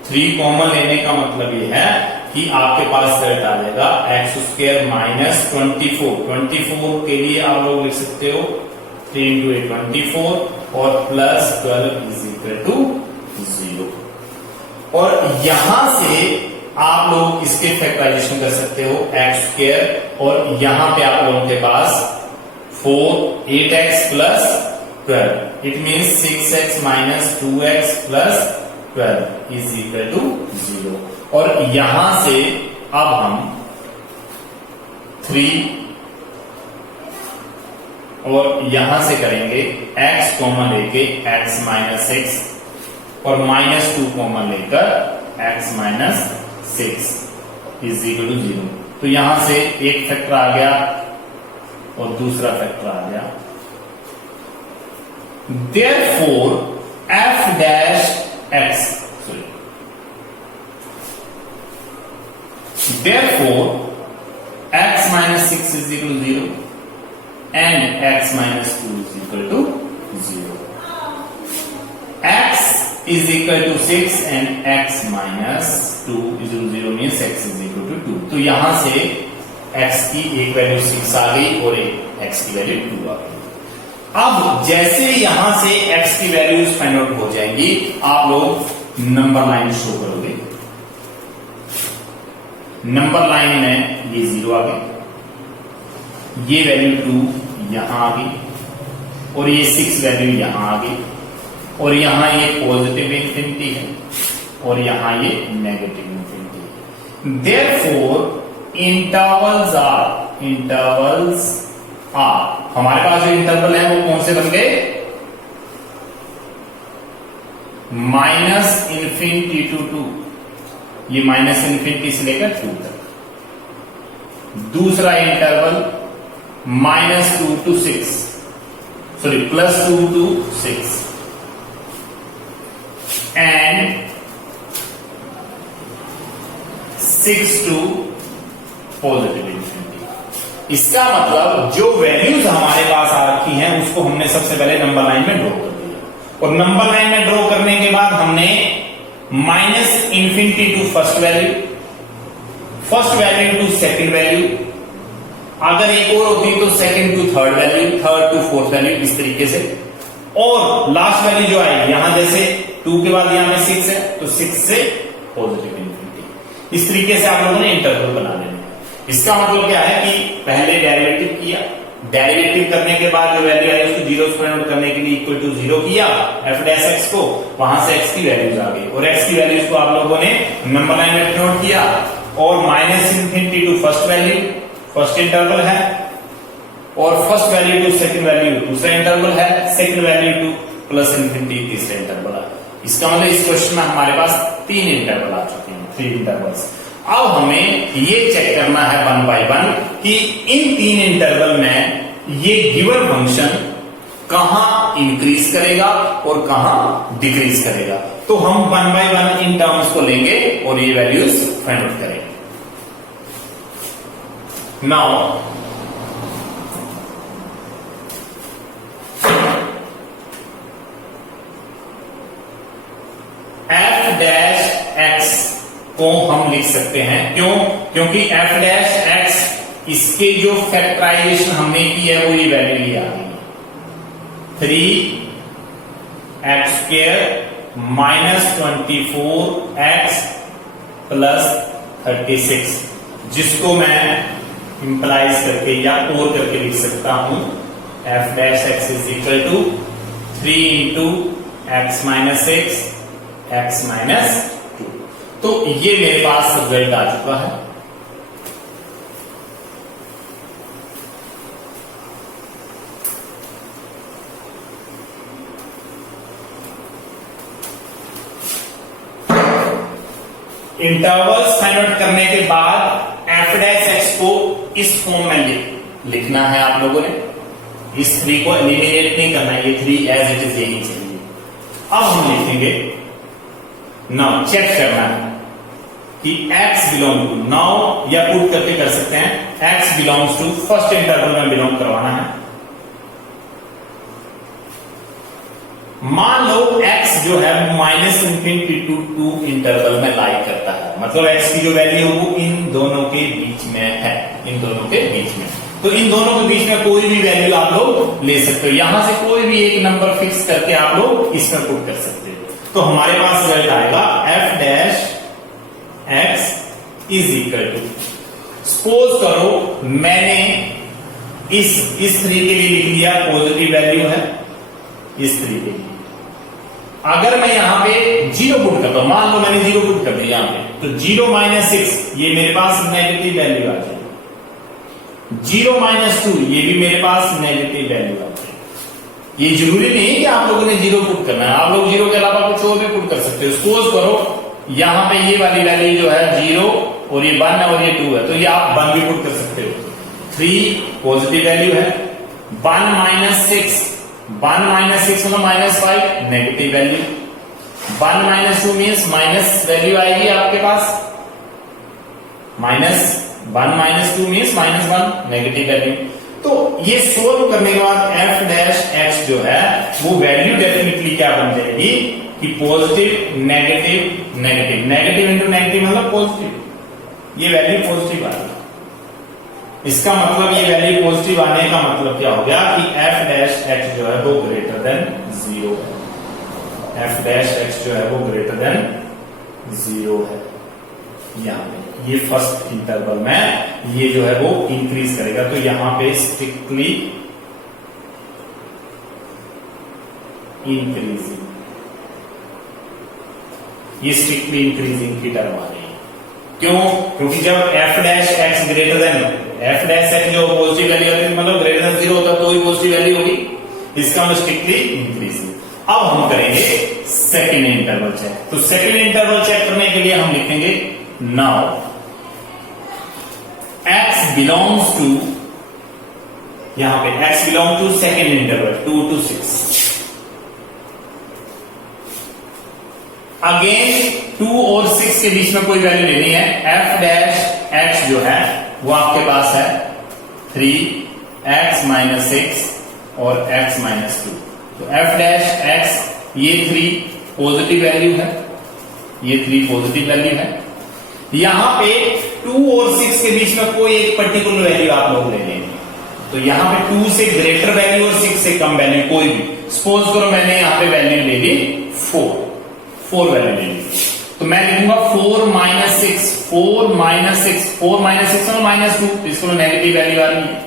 3 कॉमन लेने का मतलब ये है कि आपके पास रिजल्ट आ जाएगा x² माइनस 24 के लिए आप लोग लिख सकते हो 3 × 8 24 और प्लस 12 इज इक्वल टू 0। और यहां से आप लोग इसके फैक्टराइजेशन कर सकते हो एक्स स्क्वायर, और यहां पे आप लोगों के पास 8x plus 12, it means 6x minus 2x plus 12 is equal to 0। और यहां से अब हम 3 और यहां से करेंगे x कॉमन लेके x माइनस 6 और माइनस 2 कॉमन लेकर x minus 6 is equal to 0। तो यहां से एक फैक्टर आ गया और दूसरा फैक्टर आ गया। Therefore f dash x, therefore x minus 6 is equal to 0 and x minus 2 is equal to 0. x is equal to 6 and x minus 2 is equal to 0 means x is equal to 2. तो यहां से x की एक value 6 आ गई और एक x की value 2 आ गई। अब जैसे यहां से x की वैल्यूज फाइंड आउट हो जाएंगी, आप लोग नंबर लाइन शो करोगे। नंबर लाइन में ये 0 आ गई, ये वैल्यू 2 यहां आ गई और ये 6 वैल्यू यहां आ गई, और यहां ये पॉजिटिव इंफिनिटी है और यहां ये नेगेटिव इंफिनिटी है। देयरफॉर इंटरवल्स आर, हमारे पास जो इंटरवल है वो कौन से बन गए? माइनस इंफिनिटी टू 2, ये माइनस इंफिनिटी से लेकर 2 तक। दूसरा interval -2 to 6, sorry +2 to 6 and 6 to positive infinity. इसका मतलब जो वैल्यूज हमारे पास आ रखी हैं उसको हमने सबसे पहले नंबर लाइन में ड्रॉ कर दिया, और नंबर लाइन में ड्रॉ करने के बाद हमने minus infinity to first value to second value, अगर एक और होती तो second to third value, third to fourth value, इस तरीके से। और लास्ट वैल्यू जो आएगी यहां जैसे 2 के बाद यहां में 6 है तो 6 से पॉजिटिव इंफिनिटी। इस तरीके से आप लोगों ने इंटरवल बना लेना। इसका मतलब क्या है कि पहले डेरिवेटिव किया, डेरिवेटिव करने के बाद जो वैल्यू आई उसको 0 से फाइंड आउट करने के लिए इक्वल टू 0 किया f डैश x को, वहां से x की वैल्यूज आ गई, और x की वैल्यूज को आप लोगों ने नंबर लाइन में नोट किया, और minus infinity to first value first interval है, और first value to second value दूसरा इंटरवल है, second value to plus infinity तीसरा इंटरवल है। इसका मतलब इस क्वेश्चन में हमारे पास 3 इंटरवल आ चुके हैं, 3 इंटरवल्स। अब हमें ये चेक करना है 1 by 1 कि इन 3 इंटरवल में ये गिवन फंक्शन कहां इंक्रीज करेगा और कहां डिक्रीज करेगा। तो हम 1 by 1 इन टर्म्स को लेंगे और ये वैल्यूज फाइंड आउट करेंगे। नाउ f डैश x को हम लिख सकते हैं, क्यों? क्योंकि f डैश x इसके जो फैक्टराइजेशन हमने की है वो ये वैल्यू ही आ गई, 3x square minus 24x plus 36, जिसको मैं इंप्लाइज करके या और करके लिख सकता हूं f dash x is equal to 3 into x minus 6 x minus 2। तो ये मेरे पास रिजल्ट आ चुका है। इंटरवल्स फाइंड आउट करने के बाद f डैश x को इस फॉर्म में लिखना है आप लोगों ने। इस 3 को एलिमिनेट नहीं करना है, ये 3 एज इट इज यही चाहिए। अब हम लिखेंगे, नाउ चेक करना है कि x बिलोंग टू, नाउ या पुट करके कर सकते हैं, x belongs to first interval में बिलोंग करवाना है। मान लो x जो है माइनस इंफिनिटी टू 2 इंटरवल में लाई करता है, मतलब x की जो वैल्यू है वो इन दोनों के बीच में है, इन दोनों के बीच में। तो इन दोनों के बीच में कोई भी वैल्यू आप लोग ले सकते हो, यहां से कोई भी एक नंबर फिक्स करके आप लोग इसमें पुट कर सकते हो। तो हमारे पास रिजल्ट आएगा f dash x is equal to, suppose करो मैंने इस 3 के लिए लिख लिया पॉजिटिव वैल्यू है, इस 3 के लिए अगर मैं यहां पे 0 पुट करता हूं, मान लो मैंने 0 पुट कर दिया यहां पे, तो 0 - 6 ये मेरे पास नेगेटिव वैल्यू आ जाएगी, 0 - 2 ये भी मेरे पास नेगेटिव वैल्यू आ जाएगी। ये जरूरी नहीं है कि आप लोगों ने 0 पुट करना है, आप लोग 0 के अलावा कुछ और भी पुट कर सकते हो। सपोज करो यहां पे ये वाली वैल्यू जो है 0 और ये 1 और ये 2 है, तो ये आप 1 भी पुट कर सकते हो। 3 पॉजिटिव वैल्यू है, 1 - 6 मतलब -5 negative value, 1 - 2 means minus value आएगी आपके पास, -1 - 2 मीन्स -1 नेगेटिव वैल्यू। तो ये सोल्व करने के बाद f डैश x जो है वो वैल्यू डेफिनेटली क्या बन जाएगी कि positive negative negative, negative into negative मतलब पॉजिटिव, ये वैल्यू पॉजिटिव आ गई। इसका मतलब ये वैल्यू पॉजिटिव आने का मतलब क्या हो गया कि f डैश x जो है वो ग्रेटर देन 0 है, f डैश x जो है वो ग्रेटर देन 0 है। यहां पे ये फर्स्ट इंटरवल में ये जो है वो इंक्रीज करेगा, तो यहां पे स्ट्रिक्टली इंक्रीजिंग, ये स्ट्रिक्टली इंक्रीजिंग की टर्म आ रही है। क्यों? क्योंकि जब f dash x greater then, f dash x जो पॉजिटिव वैल्यू आती है मतलब ग्रेटर देन 0 होता तो ही पॉजिटिव वैल्यू होगी, इसका मतलब स्ट्रिक्टली इंक्रीजिंग। अब हम करेंगे सेकेंड इंटरवल चेक। तो सेकेंड इंटरवल चेक करने के लिए हम लिखेंगे नाउ x बिलोंग्स टू, यहां पे x belong to second interval 2 to 6, again 2 और 6 के बीच में कोई वैल्यू लेनी है। f डैश x जो है वो आपके पास है 3x - 6 और x - 2, तो f डैश x ये 3 पॉजिटिव वैल्यू है, ये 3 पॉजिटिव वैल्यू है। यहां पे 2 और 6 के बीच में कोई एक पर्टिकुलर वैल्यू आप लोग ले लेंगे, तो यहां पे 2 से ग्रेटर वैल्यू और 6 से कम वैल्यू कोई भी, सपोज करो मैंने यहां पे वैल्यू ले ली 4 वैल्यू ले ली, तो मैं लिखूंगा 4 - 6, 4 - 6, 4 - 6 और -2, इसको नेगेटिव वैल्यू आ रही है,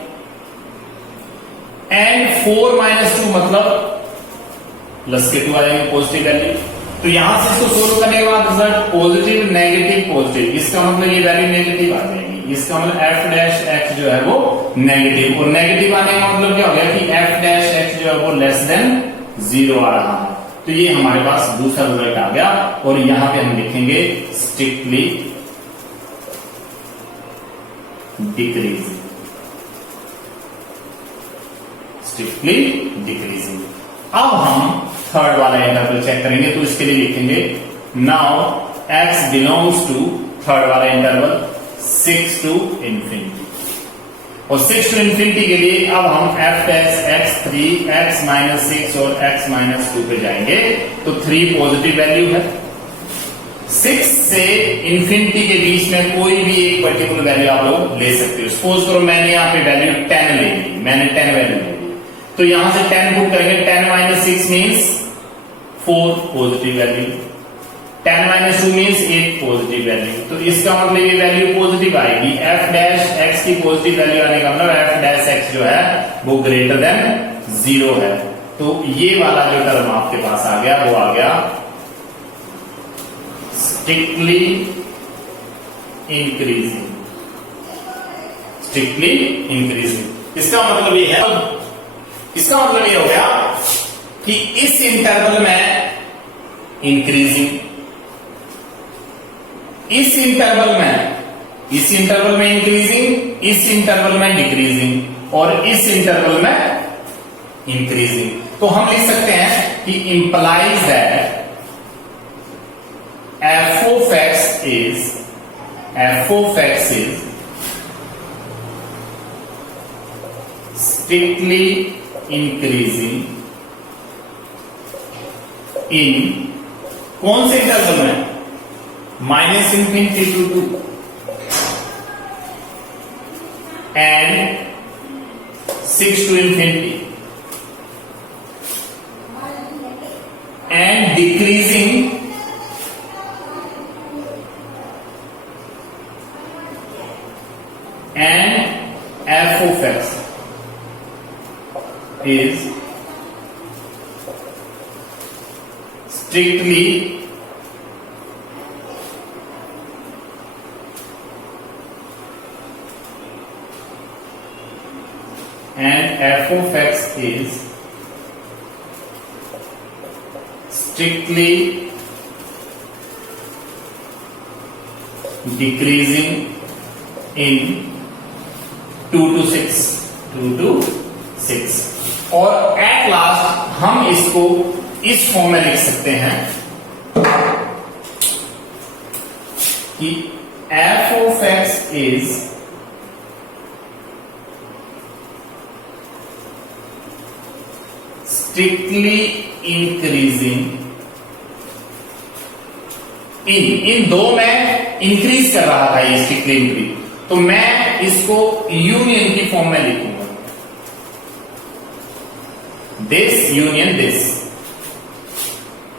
एंड 4 - 2 मतलब प्लस के 2 आ जाएंगे पॉजिटिव वैल्यू। तो यहां से इसको सोल्व करने के बाद रिजल्ट पॉजिटिव नेगेटिव पॉजिटिव, इसका मतलब ये वैल्यू नेगेटिव आ जाएगी, इसका मतलब f डैश x जो है वो नेगेटिव, और नेगेटिव आने का मतलब क्या हो गया कि f डैश x जो है वो लेस देन 0 आ रहा है, तो ये हमारे पास दूसरा रिजल्ट आ गया। और यहां पे हम लिखेंगे स्ट्रिक्टली डिक्रीजिंग, स्ट्रिक्टली डिक्रीजिंग। अब हम थर्ड वाला इंटरवल चेक करेंगे, तो इसके लिए लिखेंगे now x belongs to third वाला इंटरवल 6 to infinity, और 6 to infinity के लिए अब हम f डैश x 3, x - 6 और x - 2 पे जाएंगे, तो 3 पॉजिटिव वैल्यू है, 6 से इंफिनिटी के बीच में कोई भी एक पर्टिकुलर वैल्यू आप लोग ले सकते हो। सपोज करो मैंने यहाँ पे वैल्यू 10 ले ली, मैंने 10 वैल्यू ले ली, तो यहां से 10 पुट करेंगे, 10 - 6 means 4 positive value, 10 - 2 means 8 positive value, तो इसका मतलब ये वैल्यू पॉजिटिव आएगी। f डैश x की पॉजिटिव वैल्यू आने का मतलब f डैश x जो है वो ग्रेटर देन 0 है, तो ये वाला जो टर्म आपके पास आ गया वो आ गया स्ट्रिक्टली इंक्रीजिंग, स्ट्रिक्टली इंक्रीजिंग। इसका मतलब ये है, इसका मतलब ये हो गया कि इस इंटरवल में इंक्रीजिंग, इस इंटरवल में इंक्रीजिंग, इस इंटरवल में डिक्रीजिंग और इस इंटरवल में इंक्रीजिंग। तो हम लिख सकते हैं कि implies that f of x is strictly increasing in कौन से इंटरवल में? -∞ to 2 and 6 to infinity and decreasing strictly and f of x is strictly decreasing in 2 to 6 और एट लास्ट हम इसको इस फॉर्म में लिख सकते हैं कि f of x is strictly increasing इन दो में इंक्रीज कर रहा था ये स्ट्रिक्टली इंक्रीज, तो मैं इसको यूनियन की फॉर्म में लिखूंगा, this union this,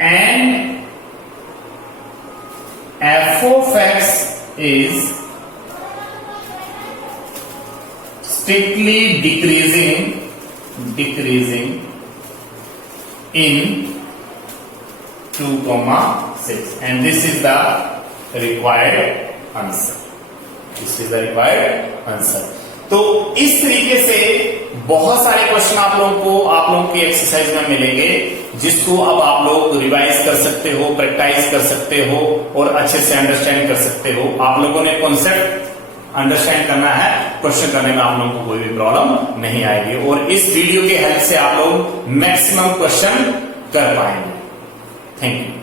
and f of x is strictly decreasing in 2,6 and this is the required answer. This is the required answer. तो इस तरीके से बहुत सारे क्वेश्चन आप लोगों की एक्सरसाइज में मिलेंगे, जिसको अब आप लोग रिवाइज कर सकते हो, प्रैक्टिस कर सकते हो और अच्छे से अंडरस्टैंड कर सकते हो। आप लोगों ने कॉन्सेप्ट अंडरस्टैंड करना है, क्वेश्चन करने में आप लोगों को कोई भी प्रॉब्लम नहीं आएगी और इस वीडियो के हेल्प से आप लोग मैक्सिमम क्वेश्चन कर पाएंगे। Thank you.